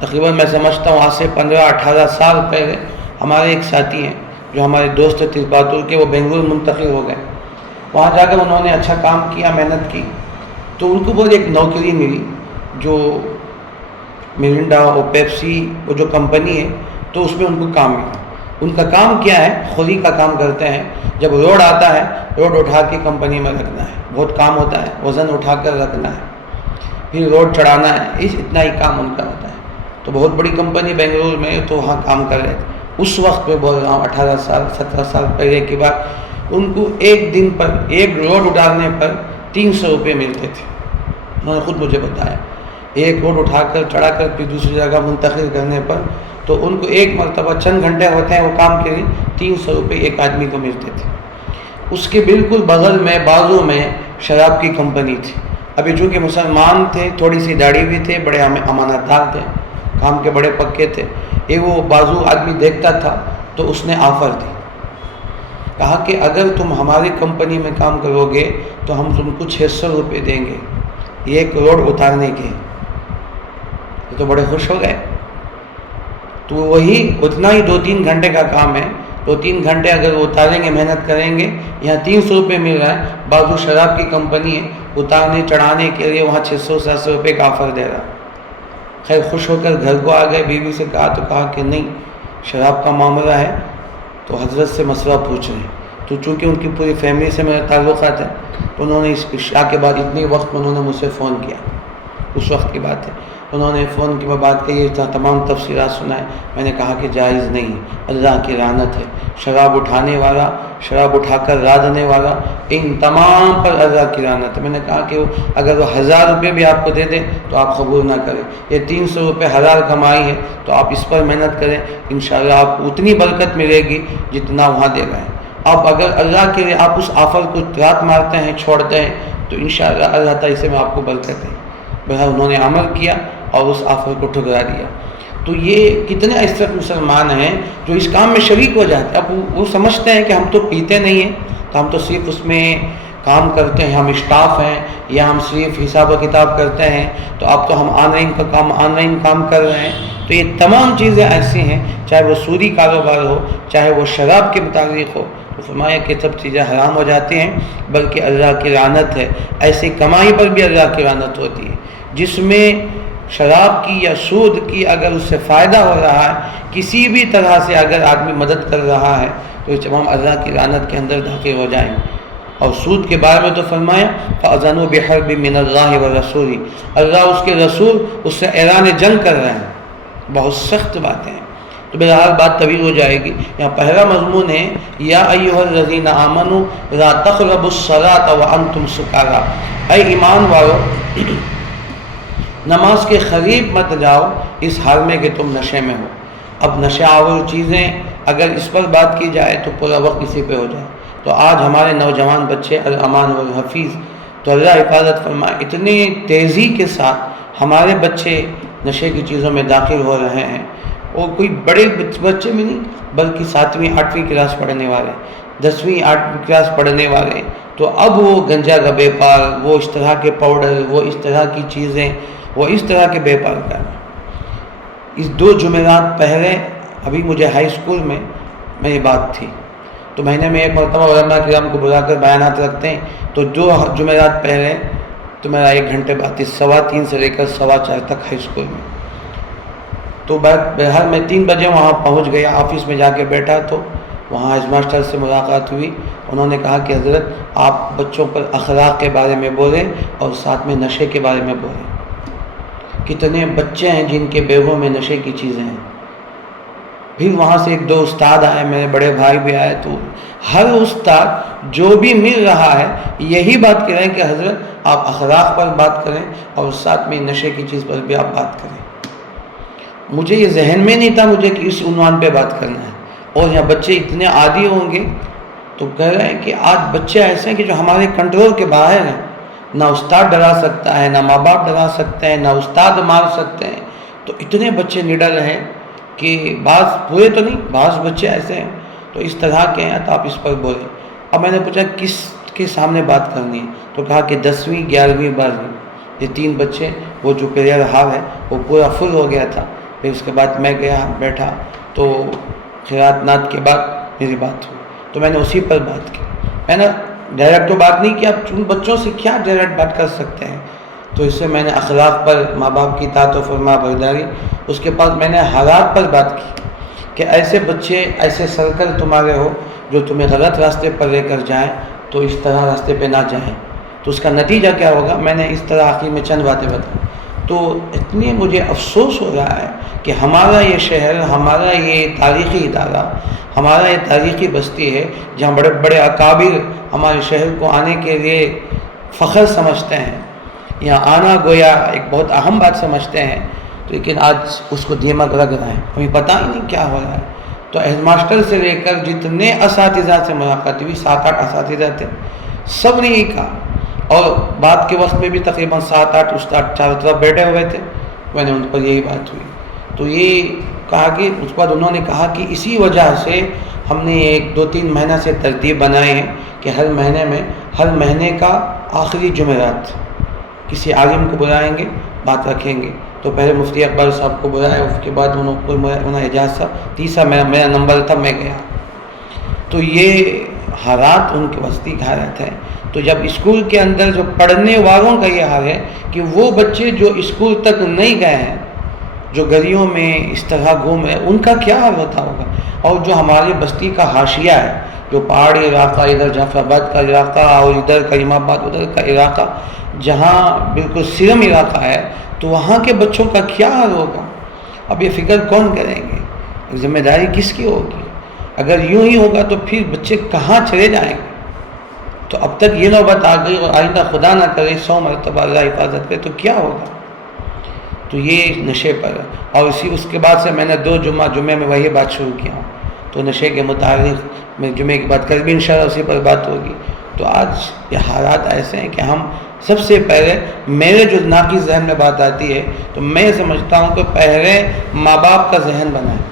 تقریباً میں سمجھتا ہوں آج سے 15-18 سال پہلے ہمارے ایک ساتھی ہیں جو ہمارے دوست تھے ترباتور کے، وہ بنگلور منتقل ہو گئے، وہاں جا کر انہوں نے اچھا کام کیا، محنت کی، تو ان کو بہت ایک نوکری ملی جو مرنڈا اور پیپسی وہ جو کمپنی ہے، تو اس میں ان کو کام ملا۔ ان کا کام کیا ہے؟ خوری کا کام کرتے ہیں، جب روڈ آتا ہے روڈ اٹھا کے کمپنی میں رکھنا ہے، بہت کام ہوتا ہے، وزن اٹھا کر رکھنا ہے، پھر روڈ چڑھانا ہے، اتنا ہی کام ان کا ہوتا ہے۔ تو بہت بڑی کمپنی بنگلور میں، تو وہاں کام کر رہے تھے اس وقت میں، بول رہا ہوں 18 سال 17 سال پہلے کی بات، ان کو ایک دن پر ایک روڈ اٹھانے پر 300 روپے ملتے تھے۔ انہوں نے خود مجھے بتایا، ایک روڈ اٹھا کر چڑھا کر پھر دوسری جگہ منتقل کرنے پر، تو ان کو ایک مرتبہ چند گھنٹے ہوتے ہیں وہ کام کے لیے، 300 روپے ایک آدمی کو ملتے تھے۔ اس کے بالکل بغل میں بازو میں شراب کی کمپنی تھی۔ ابھی چونکہ مسلمان تھے، تھوڑی سی داڑھی بھی تھے، بڑے امانت دار تھے، کام کے بڑے پکے تھے، یہ وہ بازو آدمی دیکھتا تھا، تو اس نے آفر دی، کہا کہ اگر تم ہماری کمپنی میں کام کرو گے تو ہم تم کو 600 روپے دیں گے ایک روڈ اتارنے کے۔ یہ تو بڑے خوش ہو گئے، تو وہی اتنا ہی 2-3 گھنٹے کا کام ہے. 2-3 گھنٹے اگر وہ اتاریں گے، محنت کریں گے. یہاں 300 روپے مل رہا ہے، بازو شراب کی کمپنی ہے، اتارنے چڑھانے کے لیے وہاں 600-700 روپے کا آفر دے رہا. خیر خوش ہو کر گھر کو آ گئے، بیوی سے کہا کہ نہیں، شراب کا معاملہ ہے تو حضرت سے مسئلہ پوچھ رہے ہیں. تو چونکہ ان کی پوری فیملی سے میرے تعلقات ہیں، تو انہوں نے اس عشاء کے بعد اتنی وقت انہوں نے مجھ سے فون کیا. اس وقت کی بات ہے، انہوں نے فون کی میں بات کہی، تمام تفصیلات سنائے. میں نے کہا کہ جائز نہیں، اللہ کی لعنت ہے. شراب اٹھانے والا، شراب اٹھا کر رادنے والا، ان تمام پر اللہ کی لعنت ہے. میں نے کہا کہ اگر وہ 1000 روپے بھی آپ کو دے دیں تو آپ قبول نہ کریں. یہ 300 روپے حلال کمائی ہے تو آپ اس پر محنت کریں، انشاءاللہ آپ کو اتنی برکت ملے گی جتنا وہاں دے رہے ہیں. اب اگر اللہ کے لیے آپ اس آفر کو رات مارتے ہیں، چھوڑتے ہیں، تو انشاءاللہ اللہ تعالیٰ اسے میں آپ کو برکت ہے. بہرحال انہوں نے عمل کیا اور اس آفر کو ٹھکرا دیا. تو یہ کتنے ایسے مسلمان ہیں جو اس کام میں شریک ہو جاتے ہیں. اب وہ سمجھتے ہیں کہ ہم تو پیتے نہیں ہیں، تو ہم تو صرف اس میں کام کرتے ہیں، ہم اسٹاف ہیں، یا ہم صرف حساب و کتاب کرتے ہیں، تو اب تو ہم آن لائن کام کر رہے ہیں. تو یہ تمام چیزیں ایسی ہیں، چاہے وہ سودی کاروبار ہو، چاہے وہ شراب کے متعلق ہو، تو فرمایا کہ سب چیزیں حرام ہو جاتی ہیں، بلکہ اللہ کی لعنت ہے. ایسی کمائی پر بھی اللہ کی لعنت ہوتی ہے جس میں شراب کی یا سود کی اگر اس سے فائدہ ہو رہا ہے، کسی بھی طرح سے اگر آدمی مدد کر رہا ہے، تو یہ تمام اللہ کی لعنت کے اندر داخل ہو جائیں. اور سود کے بارے میں تو فرمایا فَأَذَنُوا بِحَرْبٍ مِّنَ اللَّهِ وَرَسُولِهِ، اللہ اس کے رسول اس سے اعلان جنگ کر رہے ہیں. بہت سخت باتیں ہیں. تو بہرحال بات طویل ہو جائے گی. یہاں پہلا مضمون ہے یا ایھا الذین آمنوا لا تقربوا الصلاۃ وانتم سکارى، اے ایمان والو نماز کے قریب مت جاؤ اس حال میں کہ تم نشے میں ہو. اب نشہ آور چیزیں اگر اس پر بات کی جائے تو پورا وقت اسی پہ ہو جائے. تو آج ہمارے نوجوان بچے الامان والحفیظ، تو اللہ حفاظت فرمائے، اتنی تیزی کے ساتھ ہمارے بچے نشے کی چیزوں میں داخل ہو رہے ہیں. وہ کوئی بڑے بچے بھی نہیں، بلکہ 7ویں 8ویں کلاس پڑھنے والے، 10ویں 8ویں کلاس پڑھنے والے. تو اب وہ گنجا کا بیپار، وہ اس طرح کے پاؤڈر، وہ اس طرح کی چیزیں، وہ اس طرح کے بیپار کر رہے ہیں. اس 2 جمعرات پہلے ابھی مجھے ہائی اسکول میں میری بات تھی، تو مہینے میں ایک مرتبہ علماء کرام کو بلا کر بیانات رکھتے ہیں. تو 2 جمعرات پہلے تو میرا 1 گھنٹے بات تھی، 3:15 سے لے کر 4:15 تک ہائی اسکول میں. تو بہرحال میں 3 بجے وہاں پہنچ گیا، آفس میں جا کے بیٹھا تو وہاں ہیڈ ماسٹر سے ملاقات ہوئی. انہوں نے کہا کہ حضرت آپ بچوں پر اخلاق کے بارے میں بولیں اور ساتھ میں نشے کے بارے میں بولیں. کتنے بچے ہیں جن کے بیگوں میں نشے کی چیزیں ہیں. پھر وہاں سے 1-2 استاد آئے، میرے بڑے بھائی بھی آئے. تو ہر استاد جو بھی مل رہا ہے یہی بات کر رہے ہیں کہ حضرت آپ اخلاق پر بات کریں اور ساتھ میں نشے کی چیز پر بھی آپ بات کریں. مجھے یہ ذہن میں نہیں تھا مجھے کہ اس عنوان پہ بات کرنا ہے. اور یہاں بچے اتنے عادی ہوں گے، تو کہہ رہے ہیں کہ آج بچے ایسے ہیں کہ جو ہمارے کنٹرول کے باہر ہیں. نہ استاد ڈرا سکتا ہے، نہ ماں باپ ڈرا سکتے ہیں، نہ استاد مار سکتے ہیں. تو اتنے بچے نڈر ہیں کہ بعض پورے تو نہیں، بعض بچے ایسے ہیں تو اس طرح کے ہیں. تو آپ اس پر بولیں. اب میں نے پوچھا کس کے سامنے بات کرنی ہے، تو کہا کہ 10ویں 11ویں 12ویں یہ 3 بچے. وہ جو پیریڈ ہال ہے وہ پورا فل ہو گیا تھا. پھر اس کے بعد میں گیا بیٹھا، تو خیرات نات کے بعد میری بات ہوئی، تو میں نے اسی پر بات کی. میں نے ڈائریکٹ تو بات نہیں کی، اب ان بچوں سے کیا ڈائریکٹ بات کر سکتے ہیں. تو اس سے میں نے اخلاق پر، ماں باپ کی اطاعت و فرما برداری، اس کے بعد میں نے حالات پر بات کی کہ ایسے بچے، ایسے سرکل تمہارے ہو جو تمہیں غلط راستے پر لے کر جائیں، تو اس طرح راستے پہ نہ جائیں. تو اس کا نتیجہ کیا ہوگا، میں نے اس طرح آخر میں چند باتیں بتائیں. تو اتنی مجھے افسوس ہو رہا ہے کہ ہمارا یہ شہر، ہمارا یہ تاریخی ادارہ، ہمارا یہ تاریخی بستی ہے جہاں بڑے بڑے اکابر ہمارے شہر کو آنے کے لیے فخر سمجھتے ہیں، یہاں آنا گویا ایک بہت اہم بات سمجھتے ہیں. لیکن آج اس کو دیمک لگ رہا ہے، ہمیں پتہ ہی نہیں کیا ہو رہا ہے. تو ہیڈ ماسٹر سے لے کر جتنے اساتذہ سے ملاقات ہوئی، 7-8 اساتذہ تھے، سب نے یہ کہا. اور بات کے وقت میں بھی تقریباً 7-8 استاد چاروں طرف بیٹھے ہوئے تھے. میں نے ان پر یہی بات ہوئی. تو یہ کہا کہ اس کے بعد انہوں نے کہا کہ اسی وجہ سے ہم نے 1-2-3 مہینہ سے ترتیب بنائے ہیں کہ ہر مہینے کا آخری جمعرات کسی عالم کو بلائیں گے، بات رکھیں گے. تو پہلے مفتی اکبر صاحب کو بلایا، اس کے بعد انہوں اعجاز صاحب، تیسرا میرا نمبر تھا، میں گیا۔ تو یہ حالات ان کے وسطی حالت ہے۔ تو جب اسکول کے اندر جو پڑھنے والوں کا یہ حال ہے کہ وہ بچے جو اسکول تک نہیں گئے ہیں، جو گلیوں میں اس طرح گھوم رہے، ان کا کیا حال ہوتا ہوگا؟ اور جو ہمارے بستی کا حاشیہ ہے، جو پہاڑی علاقہ، ادھر جعفر آباد کا علاقہ اور ادھر کریم آباد ادھر کا علاقہ، جہاں بالکل سرم علاقہ ہے، تو وہاں کے بچوں کا کیا حال ہوگا؟ اب یہ فکر کون کریں گے؟ ذمہ داری کس کی ہوگی؟ اگر یوں ہی ہوگا تو پھر بچے کہاں چلے جائیں گے؟ تو اب تک یہ نوبت آ گئی، اور آئندہ خدا نہ کرے 100 مرتبہ اللہ حفاظت کرے، تو کیا ہوگا؟ تو یہ نشے پر، اور اس کے بعد سے میں نے 2 جمعے میں وہی بات شروع کیا ہوں۔ تو نشے کے متعلق میں جمعے کی بات کر بھی انشاءاللہ اسی پر بات ہوگی۔ تو آج یہ حالات ایسے ہیں کہ ہم سب سے پہلے، میرے جو ناقص ذہن میں بات آتی ہے، تو میں سمجھتا ہوں کہ پہلے ماں باپ کا ذہن بنائیں۔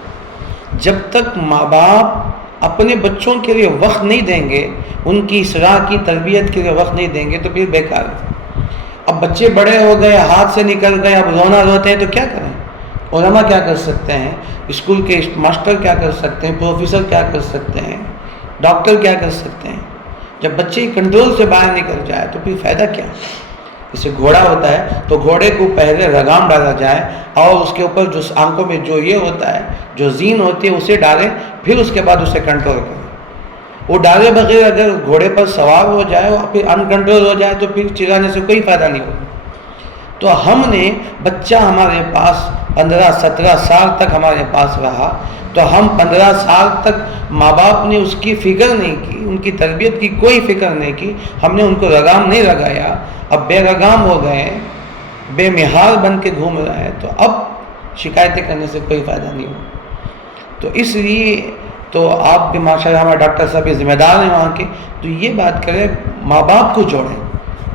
جب تک ماں باپ اپنے بچوں کے لیے وقت نہیں دیں گے، ان کی اصلاح کی تربیت کے لیے وقت نہیں دیں گے، تو پھر بیکار ہے۔ اب بچے بڑے ہو گئے، ہاتھ سے نکل گئے، اب رونا روتے ہیں، تو کیا کریں؟ علماء کیا کر سکتے ہیں؟ اسکول کے ماسٹر کیا کر سکتے ہیں؟ پروفیسر کیا کر سکتے ہیں؟ ڈاکٹر کیا کر سکتے ہیں؟ جب بچے کنٹرول سے باہر نکل جائے تو پھر فائدہ کیا؟ جیسے گھوڑا ہوتا ہے تو گھوڑے کو پہلے لگام ڈالا جائے، اور اس کے اوپر جو آنکھوں میں جو یہ ہوتا ہے، جو زین ہوتی ہے، اسے ڈالیں، پھر اس کے بعد اسے کنٹرول کریں۔ وہ ڈالے بغیر اگر گھوڑے پر سوار ہو جائے اور پھر انکنٹرول ہو جائے تو پھر چلانے سے کوئی فائدہ نہیں ہوگا۔ تو ہم نے، بچہ ہمارے پاس 15-17 سال تک ہمارے پاس رہا، تو ہم 15 سال تک ماں باپ نے اس کی فکر نہیں کی، ان کی تربیت کی کوئی فکر نہیں کی، ہم نے ان کو لگام نہیں لگایا، اب بے لگام ہو گئے، بے مہار بن کے گھوم رہے ہیں، تو اب شکایتیں کرنے سے کوئی فائدہ نہیں ہو۔ تو اس لیے تو آپ بھی ماشاءاللہ ہمارے ڈاکٹر صاحب بھی ذمہ دار ہیں وہاں کے، تو یہ بات کریں، ماں باپ کو جوڑیں،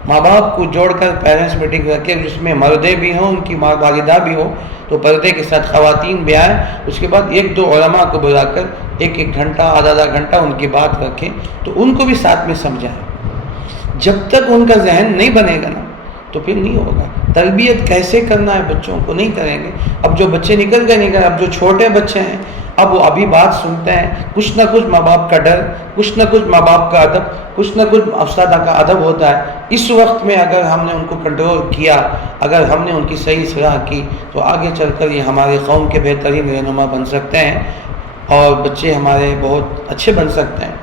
ماں باپ کو جوڑ کر پیرنٹس میٹنگ رکھیں، جس میں مردیں بھی ہوں، ان کی والدہ بھی ہو، تو پردے کے ساتھ خواتین بھی آئیں، اس کے بعد 1-2 علماء کو بلا کر 1-1 گھنٹہ، آدھا گھنٹہ ان کی بات رکھیں، تو ان کو بھی ساتھ میں سمجھائیں۔ جب تک ان کا ذہن نہیں بنے گا نا، تو پھر نہیں ہوگا۔ تربیت کیسے کرنا ہے بچوں کو نہیں کریں گے۔ اب جو بچے نکل گئے، اب جو چھوٹے بچے ہیں، اب وہ ابھی بات سنتے ہیں، کچھ نہ کچھ ماں باپ کا ڈر، کچھ نہ کچھ ماں باپ کا ادب، کچھ نہ کچھ استادہ کا ادب ہوتا ہے۔ اس وقت میں اگر ہم نے ان کو کنٹرول کیا، اگر ہم نے ان کی صحیح صلاح کی، تو آگے چل کر یہ ہمارے قوم کے بہترین رہنما بن سکتے ہیں، اور بچے ہمارے بہت اچھے بن سکتے ہیں۔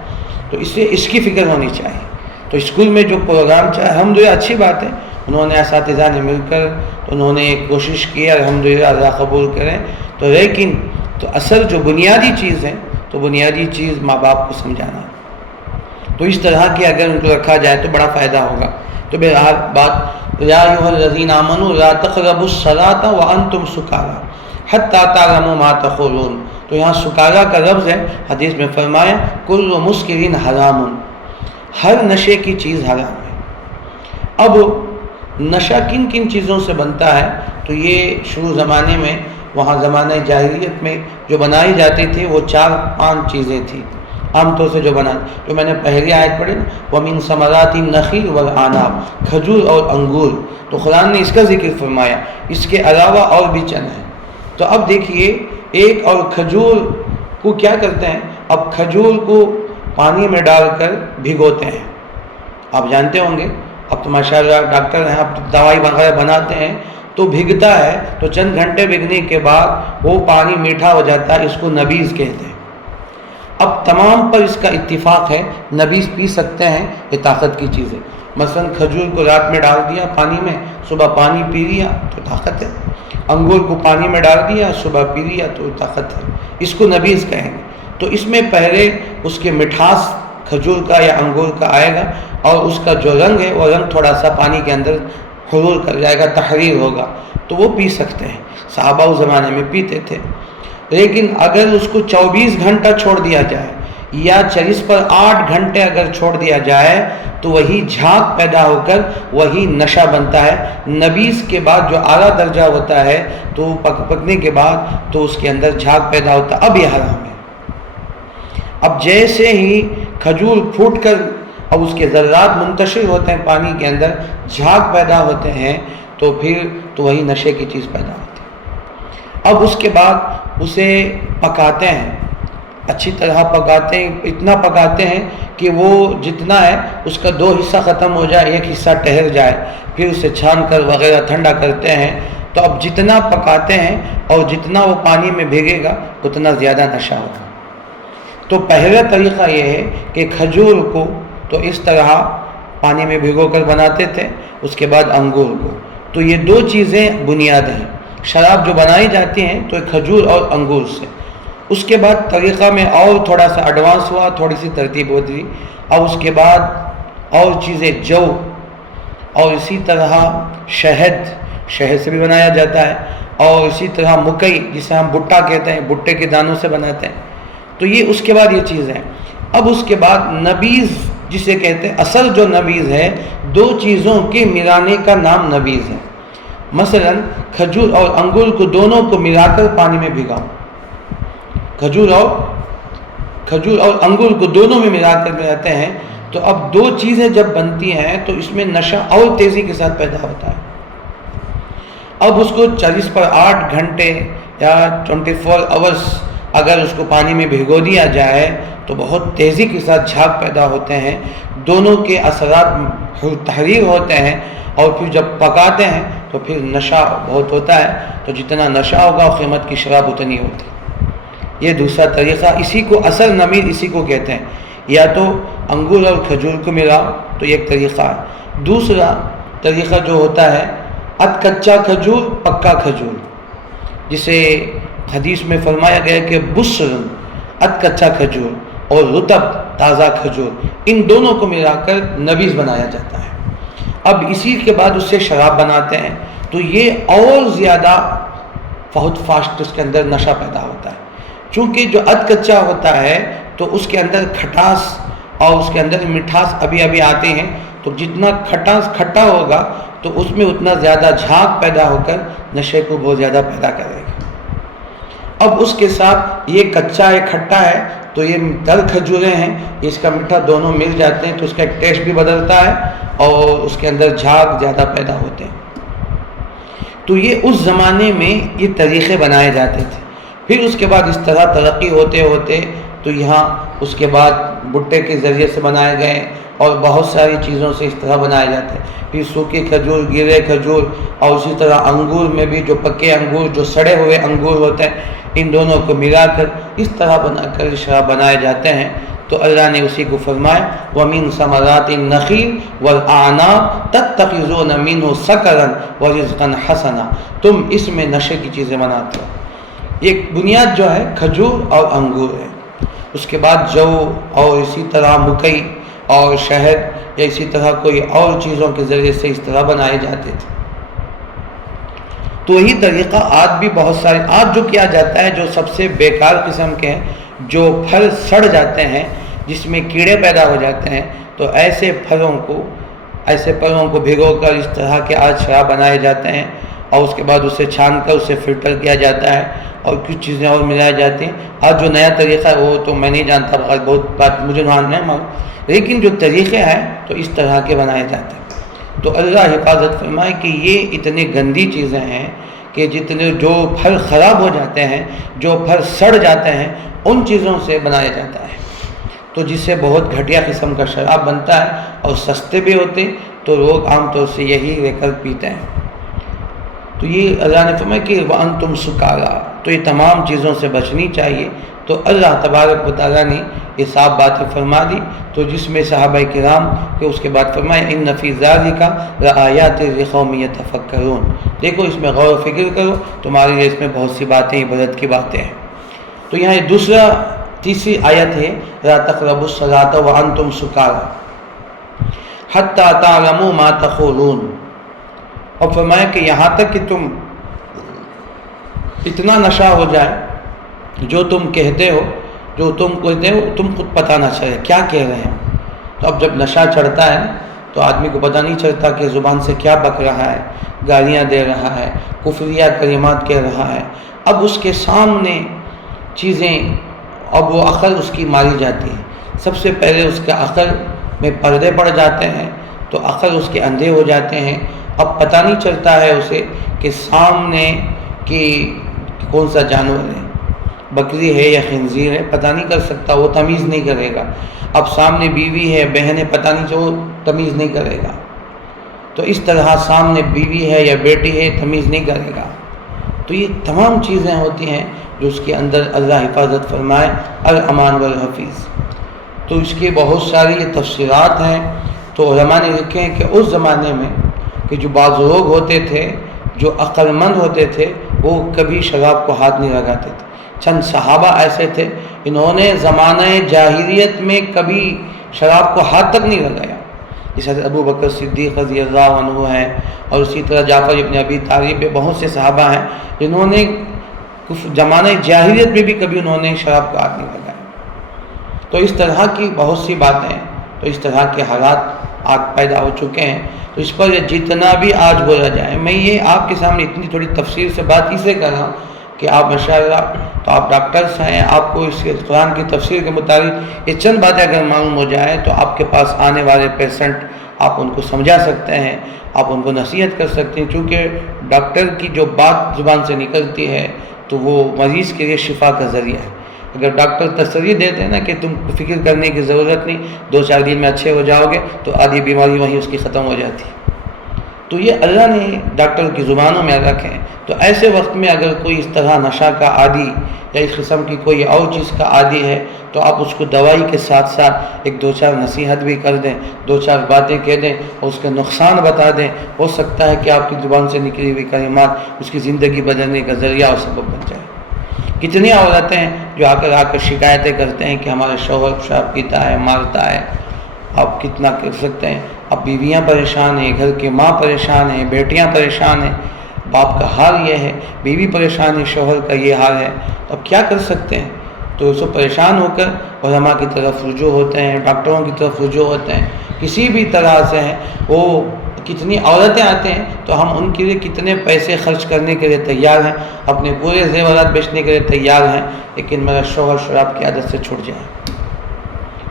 تو اس لیے اس کی فکر ہونی چاہیے۔ تو اسکول میں جو پروگرام چاہے، الحمدللہ اچھی بات ہے، انہوں نے اساتذہ نے مل کر انہوں نے ایک کوشش کی، الحمدللہ اللہ قبول کریں۔ تو لیکن تو اصل جو بنیادی چیز ہے، تو بنیادی چیز ماں باپ کو سمجھانا ہے۔ تو اس طرح کے اگر ان کو رکھا جائے تو بڑا فائدہ ہوگا۔ تو بہرحال بات، یا ایھا الذین آمنوا لا تقربوا الصلاۃ وانتم سکارى حتی تعلموا ما تقولون۔ تو یہاں سکارا کا لفظ ہے، حدیث میں فرمایا کل مسکر حرام، ہر نشے کی چیز حرام ہے۔ اب نشہ کن کن چیزوں سے بنتا ہے؟ تو یہ شروع زمانے میں، وہاں زمانہ جاہلیت میں جو بنائی جاتی تھی، وہ 4-5 چیزیں تھیں عام طور سے جو جو میں نے پہلی آیت پڑھی نا، وَمِن ثَمَرَاتِ النَّخِيلِ وَالْأَعْنَابِ، کھجور اور انگور، تو قرآن نے اس کا ذکر فرمایا، اس کے علاوہ اور بھی چند ہیں۔ تو اب دیکھیے، ایک اور کھجور کو کیا کرتے ہیں، اب کھجور کو پانی میں ڈال کر بھگوتے ہیں، آپ جانتے ہوں گے، اب تو ماشاءاللہ ڈاکٹر ہیں، اب دوائی وغیرہ بناتے ہیں، تو بھگتا ہے، تو چند گھنٹے بھگنے کے بعد وہ پانی میٹھا ہو جاتا ہے، اس کو نبیذ کہتے ہیں۔ اب تمام پر اس کا اتفاق ہے، نبیذ پی سکتے ہیں، یہ طاقت کی چیز ہے۔ مثلا کھجور کو رات میں ڈال دیا پانی میں، صبح پانی پی لیا تو طاقت ہے۔ انگور کو پانی میں ڈال دیا، صبح پی لیا تو طاقت ہے، اس کو نبیذ کہیں گے۔ تو اس میں پہلے اس کے مٹھاس کھجور کا یا انگور کا آئے گا، اور اس کا جو رنگ ہے وہ رنگ تھوڑا سا پانی کے اندر حلول کر جائے گا، تحریر ہوگا، تو وہ پی سکتے ہیں، صحابہ اس زمانے میں پیتے تھے۔ لیکن اگر اس کو 24 گھنٹہ چھوڑ دیا جائے، یا 40 پر 8 گھنٹے اگر چھوڑ دیا جائے، تو وہی جھاگ پیدا ہو کر وہی نشہ بنتا ہے۔ نبیذ کے بعد جو اعلیٰ درجہ ہوتا ہے، تو پکنے کے بعد تو اس کے اندر جھاگ پیدا ہوتا ہے، اب یہ حرام ہے۔ اب جیسے ہی کھجور پھوٹ کر اب اس کے ذرات منتشر ہوتے ہیں پانی کے اندر، جھاگ پیدا ہوتے ہیں، تو پھر تو وہی نشے کی چیز پیدا ہوتی ہے۔ اب اس کے بعد اسے پکاتے ہیں، اچھی طرح پکاتے ہیں، اتنا پکاتے ہیں کہ وہ جتنا ہے اس کا 2 حصہ ختم ہو جائے، 1 حصہ ٹھہر جائے، پھر اسے چھان کر وغیرہ ٹھنڈا کرتے ہیں۔ تو اب جتنا پکاتے ہیں اور جتنا وہ پانی میں بھیگے گا اتنا زیادہ نشہ ہوگا۔ تو پہلا طریقہ یہ ہے کہ کھجور کو تو اس طرح پانی میں بھگو کر بناتے تھے، اس کے بعد انگور کو۔ تو یہ 2 چیزیں بنیاد ہیں، شراب جو بنائی جاتی ہیں تو کھجور اور انگور سے۔ اس کے بعد طریقہ میں اور تھوڑا سا ایڈوانس ہوا، تھوڑی سی ترتیب ہوتی، اور اس کے بعد اور چیزیں جو اور اسی طرح شہد سے بھی بنایا جاتا ہے، اور اسی طرح مکئی جسے ہم بھٹا کہتے ہیں، بھٹے کے دانوں سے بناتے ہیں۔ تو یہ اس کے بعد یہ چیز ہے۔ اب اس کے بعد نبیذ جسے کہتے ہیں، اصل جو نبیذ ہے 2 چیزوں کے ملانے کا نام نبیذ ہے۔ مثلا کھجور اور انگور کو دونوں کو ملا کر پانی میں بھگاؤ، کھجور اور انگور کو دونوں میں ملا کر ملاتے ہیں، تو اب 2 چیزیں جب بنتی ہیں تو اس میں نشہ اور تیزی کے ساتھ پیدا ہوتا ہے۔ اب اس کو 40 پر 8 گھنٹے یا 24 آورس اگر اس کو پانی میں بھگو دیا جائے تو بہت تیزی کے ساتھ جھاگ پیدا ہوتے ہیں، دونوں کے اثرات تحریر ہوتے ہیں، اور پھر جب پکاتے ہیں تو پھر نشہ بہت ہوتا ہے۔ تو جتنا نشہ ہوگا قیمت کی شراب اتنی ہوتی ہے۔ یہ دوسرا طریقہ، اسی کو اصل نبیذ اسی کو کہتے ہیں۔ یا تو انگور اور کھجور کو ملاؤ تو ایک طریقہ ہے۔ دوسرا طریقہ جو ہوتا ہے اد کچا کھجور پکا کھجور، جسے حدیث میں فرمایا گیا کہ بسر اد کچا کھجور اور رطب تازہ کھجور، ان دونوں کو ملا کر نبیذ بنایا جاتا ہے۔ اب اسی کے بعد اس سے شراب بناتے ہیں، تو یہ اور زیادہ بہت فاسٹ اس کے اندر نشہ پیدا ہوتا ہے۔ چونکہ جو اد کچا ہوتا ہے تو اس کے اندر کھٹاس اور اس کے اندر مٹھاس ابھی آتے ہیں، تو جتنا کھٹا ہوگا تو اس میں اتنا زیادہ جھاگ پیدا ہو کر نشے کو بہت زیادہ پیدا کرے گا۔ اب اس کے ساتھ یہ کچا ہے کھٹا ہے تو یہ تر کھجوریں ہیں، اس کا میٹھا دونوں مل جاتے ہیں تو اس کا ایک ٹیسٹ بھی بدلتا ہے اور اس کے اندر جھاگ زیادہ پیدا ہوتے ہیں۔ تو یہ اس زمانے میں یہ طریقے بنائے جاتے تھے۔ پھر اس کے بعد اس طرح ترقی ہوتے ہوتے تو یہاں اس کے بعد بھٹے کے ذریعے سے بنائے گئے اور بہت ساری چیزوں سے اس طرح بنائے جاتے ہیں۔ پھر سوکھے کھجور، گرے کھجور، اور اسی طرح انگور میں بھی جو پکے انگور، جو سڑے ہوئے انگور ہوتے ہیں، ان دونوں کو ملا کر اس طرح بنا کر شراب بنائے جاتے ہیں۔ تو اللہ نے اسی کو فرمایا وَمِن ثَمَرَاتِ النَّخِيلِ وَالْأَعْنَابِ تَتَّخِذُونَ مِنْهُ سَكَرًا وَرِزْقًا حَسَنًا، تم اس میں نشے کی چیزیں بناتے ہو۔ یہ بنیاد جو ہے کھجور اور انگور ہے۔ اس کے بعد جو اور اسی طرح مکئی اور شہد یا اسی طرح کوئی اور چیزوں کے ذریعے سے اس طرح بنائے جاتے تھے۔ تو یہی طریقہ آج بھی بہت سارے، آج جو کیا جاتا ہے جو سب سے بیکار قسم کے ہیں، جو پھل سڑ جاتے ہیں، جس میں کیڑے پیدا ہو جاتے ہیں، تو ایسے پھلوں کو بھگو کر اس طرح کے آج شراب بنائے جاتے ہیں، اور اس کے بعد اسے چھان کر اسے فلٹر کیا جاتا ہے اور کچھ چیزیں اور ملائی جاتی ہیں۔ آج جو نیا طریقہ ہے وہ تو میں نہیں جانتا، بہت بات مجھے نہیں معلوم، لیکن جو طریقے ہیں تو اس طرح کے بنائے جاتے ہیں۔ تو اللہ حفاظت فرمائے کہ یہ اتنی گندی چیزیں ہیں کہ جتنے جو پھل خراب ہو جاتے ہیں، جو پھل سڑ جاتے ہیں، ان چیزوں سے بنایا جاتا ہے، تو جس سے بہت گھٹیا قسم کا شراب بنتا ہے اور سستے بھی ہوتے، تو لوگ عام طور سے یہی لے کر پیتے ہیں۔ تو یہ اللہ نے فرمایا کہ وَأَنْتُمْ سُكَارَىٰ، تو یہ تمام چیزوں سے بچنی چاہیے۔ تو اللہ تبارک و تعالیٰ نے یہ صاف باتیں فرما دی، تو جس میں صحابہ کرام کہ اس کے بعد فرمایا إِنَّ فِي ذَلِكَ لَآيَاتٍ لِقَوْمٍ يَتَفَكَّرُونَ، دیکھو اس میں غور و فکر کرو، تمہارے لیے اس میں بہت سی باتیں عبرت کی باتیں ہیں۔ تو یہاں یہ تیسری آیت ہے لَا تَقْرَبُوا الصَّلَاةَ وَأَنْتُمْ سُكَارَىٰ حَتَّىٰ تَعْلَمُوا مَا تَقُولُونَ، اور فرمایا کہ یہاں تک کہ تم اتنا نشہ ہو جائے جو تم کہتے ہو، تم خود پتہ نہ چلے کیا کہہ رہے ہیں۔ تو اب جب نشہ چڑھتا ہے تو آدمی کو پتہ نہیں چلتا کہ زبان سے کیا بک رہا ہے، گالیاں دے رہا ہے، کفریہ کلمات کہہ رہا ہے۔ اب اس کے سامنے چیزیں، اب وہ عقل اس کی ماری جاتی ہے۔ سب سے پہلے اس کے عقل میں پردے پڑ جاتے ہیں، تو عقل اس کے اندھے ہو جاتے ہیں۔ اب پتہ نہیں چلتا ہے اسے کہ سامنے کی کہ کون سا جانور ہے، بکری ہے یا خنزیر ہے، پتہ نہیں کر سکتا، وہ تمیز نہیں کرے گا۔ اب سامنے بیوی ہے، بہن ہے، پتہ نہیں جو تمیز نہیں کرے گا۔ تو اس طرح سامنے بیوی ہے یا بیٹی ہے، تمیز نہیں کرے گا۔ تو یہ تمام چیزیں ہوتی ہیں جو اس کے اندر اللہ حفاظت فرمائے، الامان والحفیظ۔ تو اس کے بہت ساری یہ تفسیرات ہیں۔ تو علماء نے لکھے ہیں کہ اس زمانے میں کہ جو بعض لوگ ہوتے تھے جو عقل مند ہوتے تھے وہ کبھی شراب کو ہاتھ نہیں لگاتے تھے۔ چند صحابہ ایسے تھے انہوں نے زمانہ جاہلیت میں کبھی شراب کو ہاتھ تک نہیں لگایا، جیسے ابو بکر صدیق رضی اللہ عنہ ہیں، اور اسی طرح جعفر ابن ابی طالب، بہت سے صحابہ ہیں جنہوں نے زمانہ جاہلیت میں بھی کبھی انہوں نے شراب کو ہاتھ نہیں لگایا۔ تو اس طرح کی بہت سی باتیں، تو اس طرح کے حالات آج پیدا ہو چکے ہیں۔ تو اس پر جتنا بھی آج بولا جائے، میں یہ آپ کے سامنے اتنی تھوڑی تفصیل سے بات اس سے کر رہا ہوں کہ آپ ماشاءاللہ تو آپ ڈاکٹرس ہیں، آپ کو اس قرآن کی تفسیر کے مطابق یہ چند باتیں اگر معلوم ہو جائیں تو آپ کے پاس آنے والے پیشنٹ آپ ان کو سمجھا سکتے ہیں، آپ ان کو نصیحت کر سکتے ہیں، کیونکہ ڈاکٹر کی جو بات زبان سے نکلتی ہے تو وہ مریض کے لیے شفا کا ذریعہ ہے۔ اگر ڈاکٹر تسلی دیتے ہیں نا کہ تم فکر کرنے کی ضرورت نہیں، 2-4 دن میں اچھے ہو جاؤ گے، تو آدھی بیماری وہیں اس کی ختم ہو جاتی ہے۔ تو یہ اللہ نے ڈاکٹر کی زبانوں میں رکھے ہیں۔ تو ایسے وقت میں اگر کوئی اس طرح نشہ کا عادی یا اس قسم کی کوئی اور چیز کا عادی ہے تو آپ اس کو دوائی کے ساتھ ساتھ 1-2-4 نصیحت بھی کر دیں، 2-4 باتیں کہہ دیں اور اس کے نقصان بتا دیں، ہو سکتا ہے کہ آپ کی زبان سے نکلی ہوئی کلمات اس کی زندگی بدلنے کا ذریعہ اور سبب بن جائے۔ کتنی عورتیں ہیں جو آ کر شکایتیں کرتے ہیں کہ ہمارا شوہر شراب پیتا ہے، مارتا ہے، آپ کتنا کر سکتے ہیں۔ اب بیویاں پریشان ہیں، گھر کی ماں پریشان ہیں، بیٹیاں پریشان ہیں، باپ کا حال یہ ہے، بیوی پریشان ہے، شوہر کا یہ حال ہے، تو اب کیا کر سکتے ہیں؟ تو اس کو پریشان ہو کر علماء کی طرف رجوع ہوتے ہیں، ڈاکٹروں کی طرف رجوع ہوتے ہیں، کسی بھی طرح سے ہیں وہ کتنی عورتیں آتے ہیں تو ہم ان کے لیے کتنے پیسے خرچ کرنے کے لیے تیار ہیں، اپنے پورے زیورات بیچنے کے لیے تیار ہیں، لیکن میرا شوہر شراب کی عادت سے چھوٹ جائے۔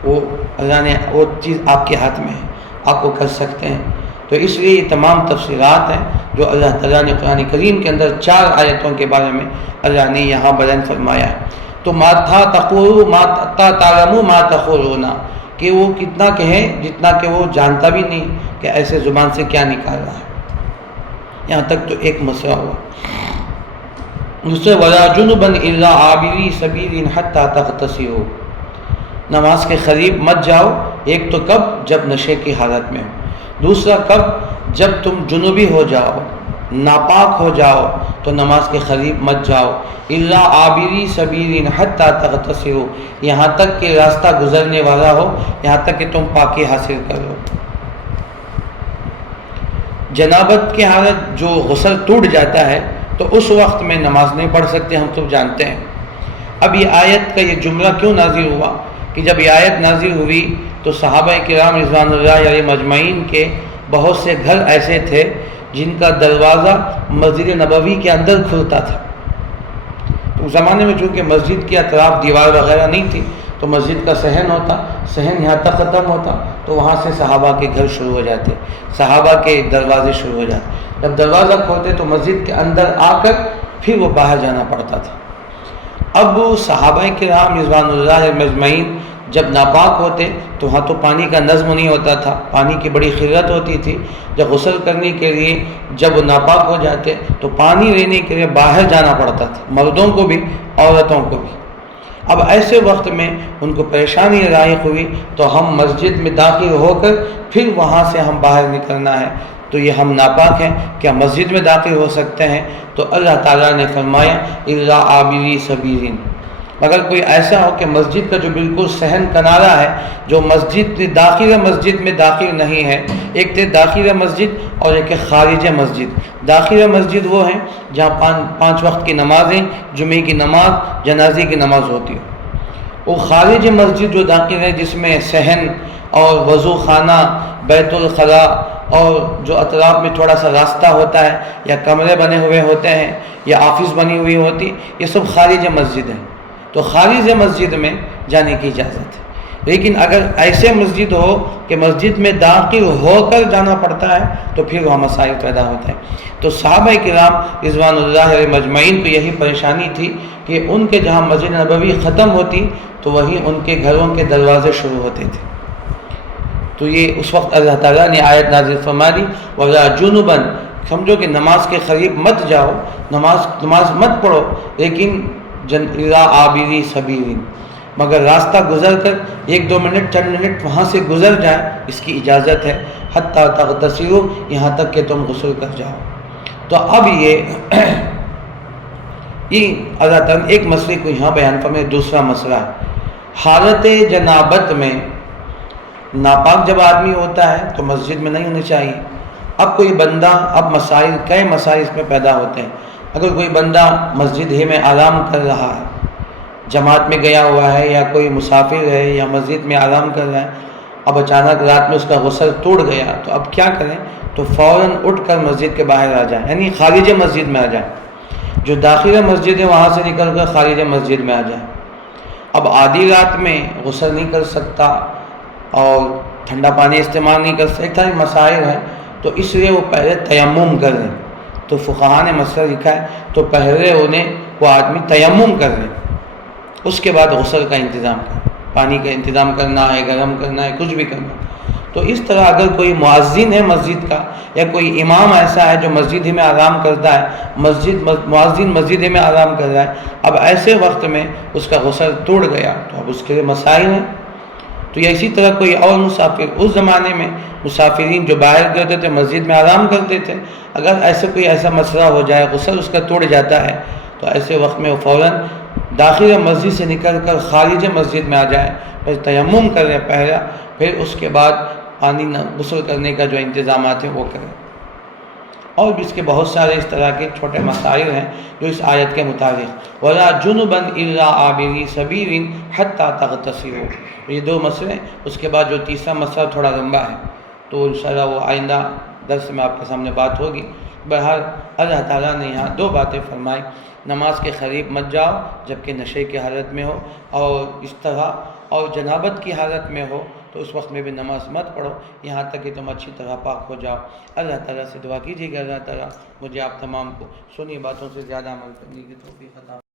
وہ اللہ نے وہ چیز آپ کے ہاتھ میں ہے، آپ کو کر سکتے ہیں۔ تو اس لیے یہ تمام تفصیلات ہیں جو اللہ تعالیٰ نے قرآن کریم کے اندر 4 آیتوں کے بارے میں اللہ نے یہاں بیان فرمایا ہے۔ تو ما تھا تقول ما تعلموا ما تقولون، کہ وہ کتنا کہے جتنا کہ وہ جانتا بھی نہیں کہ ایسے زبان سے کیا نکال رہا ہے۔ یہاں تک تو ایک مسئلہ ہوا۔ دوسرے ولا جنبا الا عابری سبیل حتى تغتسلوا، نماز کے قریب مت جاؤ، ایک تو کب جب نشے کی حالت میں ہو، دوسرا کب جب تم جنوبی ہو جاؤ، ناپاک ہو جاؤ تو نماز کے قریب مت جاؤ، الا عابری سبیل حتى تغتسلوا، یہاں تک کہ راستہ گزرنے والا ہو، یہاں تک کہ تم پاکی حاصل کرو۔ جنابت کی حالت جو غسل ٹوٹ جاتا ہے تو اس وقت میں نماز نہیں پڑھ سکتے، ہم تو جانتے ہیں۔ اب یہ آیت کا یہ جملہ کیوں نازل ہوا کہ جب یہ آیت نازل ہوئی تو صحابہ کرام رضوان اللہ علیہ مجمعین کے بہت سے گھر ایسے تھے جن کا دروازہ مسجد نبوی کے اندر کھلتا تھا۔ تو اس زمانے میں چونکہ مسجد کے اطراف دیوار وغیرہ نہیں تھی تو مسجد کا صحن ہوتا، صحن یہاں تک ختم ہوتا تو وہاں سے صحابہ کے گھر شروع ہو جاتے، صحابہ کے دروازے شروع ہو جاتے۔ جب دروازہ کھولتے تو مسجد کے اندر آ کر پھر وہ باہر جانا پڑتا تھا۔ اب صحابہ کرام رضوان اللہ مجمعین جب ناپاک ہوتے تو وہاں تو پانی کا نظم نہیں ہوتا تھا، پانی کی بڑی قلت ہوتی تھی۔ جب غسل کرنے کے لیے جب وہ ناپاک ہو جاتے تو پانی لینے کے لیے باہر جانا پڑتا تھا، مردوں کو بھی عورتوں کو بھی۔ اب ایسے وقت میں ان کو پریشانی لاحق ہوئی تو ہم مسجد میں داخل ہو کر پھر وہاں سے ہم باہر نکلنا ہے، تو یہ ہم ناپاک ہیں، کیا مسجد میں داخل ہو سکتے ہیں؟ تو اللہ تعالیٰ نے فرمایا الا عابری سبیل، مگر کوئی ایسا ہو کہ مسجد کا جو بالکل صحن کنارہ ہے، جو مسجد مسجد میں داخل نہیں ہے، ایک تو داخل مسجد اور ایک خارج مسجد۔ داخل مسجد وہ ہیں جہاں 5 وقت کی نمازیں، جمعے کی نماز، جنازے کی نماز ہوتی ہے۔ وہ خارج مسجد جو داخل ہے جس میں صحن اور وضو خانہ، بیت الخلاء اور جو اطراف میں تھوڑا سا راستہ ہوتا ہے یا کمرے بنے ہوئے ہوتے ہیں یا آفس بنی ہوئی ہوتی، یہ سب خارج مسجد ہیں۔ تو خارج مسجد میں جانے کی اجازت ہے، لیکن اگر ایسے مسجد ہو کہ مسجد میں داخل ہو کر جانا پڑتا ہے تو پھر وہاں مسائل پیدا ہوتے ہیں۔ تو صحابہ کرام رضوان اللہ علیہ مجمعین کو یہی پریشانی تھی کہ ان کے جہاں مسجد نبوی ختم ہوتی تو وہیں ان کے گھروں کے دروازے شروع ہوتے تھے۔ تو یہ اس وقت اللہ تعالیٰ نے آیت نازل فرما دی وَلَا جُنُبًا، سمجھو کہ نماز کے قریب مت جاؤ، نماز مت پڑھو، لیکن اِلَىٰ عَابِرِي سَبِيلٍ، مگر راستہ گزر کر 1-2 منٹ چند منٹ وہاں سے گزر جائیں، اس کی اجازت ہے، حتیٰ تغتسلوا، یہاں تک کہ تم غسل کر جاؤ۔ تو اب یہ اللہ تعالیٰ ایک مسئلے کو یہاں بیان فرمائے۔ دوسرا مسئلہ ہے حالت جنابت میں ناپاک جب آدمی ہوتا ہے تو مسجد میں نہیں ہونی چاہیے۔ اب کوئی بندہ، اب کئی مسائل اس میں پیدا ہوتے ہیں۔ اگر کوئی بندہ مسجد ہی میں آرام کر رہا ہے، جماعت میں گیا ہوا ہے، یا کوئی مسافر ہے یا مسجد میں آرام کر رہا ہے، اب اچانک رات میں اس کا غسل ٹوٹ گیا تو اب کیا کریں؟ تو فوراً اٹھ کر مسجد کے باہر آ جائیں، یعنی خارج مسجد میں آ جائیں۔ جو داخل مسجد ہے وہاں سے نکل کر خارج مسجد میں آ جائیں۔ اب آدھی رات میں غسل نہیں کر سکتا اور ٹھنڈا پانی استعمال نہیں کر سکتا، ایک مسائل ہیں، تو اس لیے وہ پہلے تیمم کر لیں۔ تو فقہاء نے مسئلہ لکھا ہے تو پہلے وہ آدمی تیمم کر لیں، اس کے بعد غسل کا انتظام کریں، پانی کا انتظام کرنا ہے، گرم کرنا ہے، کچھ بھی کرنا ہے۔ تو اس طرح اگر کوئی مؤذن ہے مسجد کا، یا کوئی امام ایسا ہے جو مسجد ہی میں آرام کرتا ہے، مؤذن مسجد ہی میں آرام کر رہا ہے، اب ایسے وقت میں اس کا غسل ٹوٹ گیا تو اب اس کے لیے مسائل ہیں۔ تو یا اسی طرح کوئی اور مسافر، اس زمانے میں مسافرین جو باہر کرتے تھے مسجد میں آرام کرتے تھے، اگر ایسا مسئلہ ہو جائے، غسل اس کا ٹوٹ جاتا ہے، تو ایسے وقت میں وہ فوراً داخل مسجد سے نکل کر خارج مسجد میں آ جائے، پھر تیمم کریں پہلا، پھر اس کے بعد پانی غسل کرنے کا جو انتظامات ہیں وہ کریں۔ اور بھی اس کے بہت سارے اس طرح کے چھوٹے مسائل ہیں جو اس آیت کے مطابق وَلَا جُنُبًا إِلَّا عَابِرِي سَبِيلٍ حَتَّىٰ تَغْتَسِلُوا، یہ دو مسئلے۔ اس کے بعد جو تیسرا مسئلہ تھوڑا لمبا ہے تو انشاءاللہ وہ آئندہ درس میں آپ کے سامنے بات ہوگی۔ بہرحال اللہ تعالیٰ نے یہاں دو باتیں فرمائی، نماز کے قریب مت جاؤ جبکہ نشے کی حالت میں ہو، اور اس طرح اور جنابت کی حالت میں ہو تو اس وقت میں بھی نماز مت پڑھو یہاں تک کہ تم اچھی طرح پاک ہو جاؤ۔ اللہ تعالیٰ سے دعا کیجیے کہ اللہ تعالیٰ مجھے آپ تمام کو سنی باتوں سے زیادہ عمل کرنے کی توفیق عطا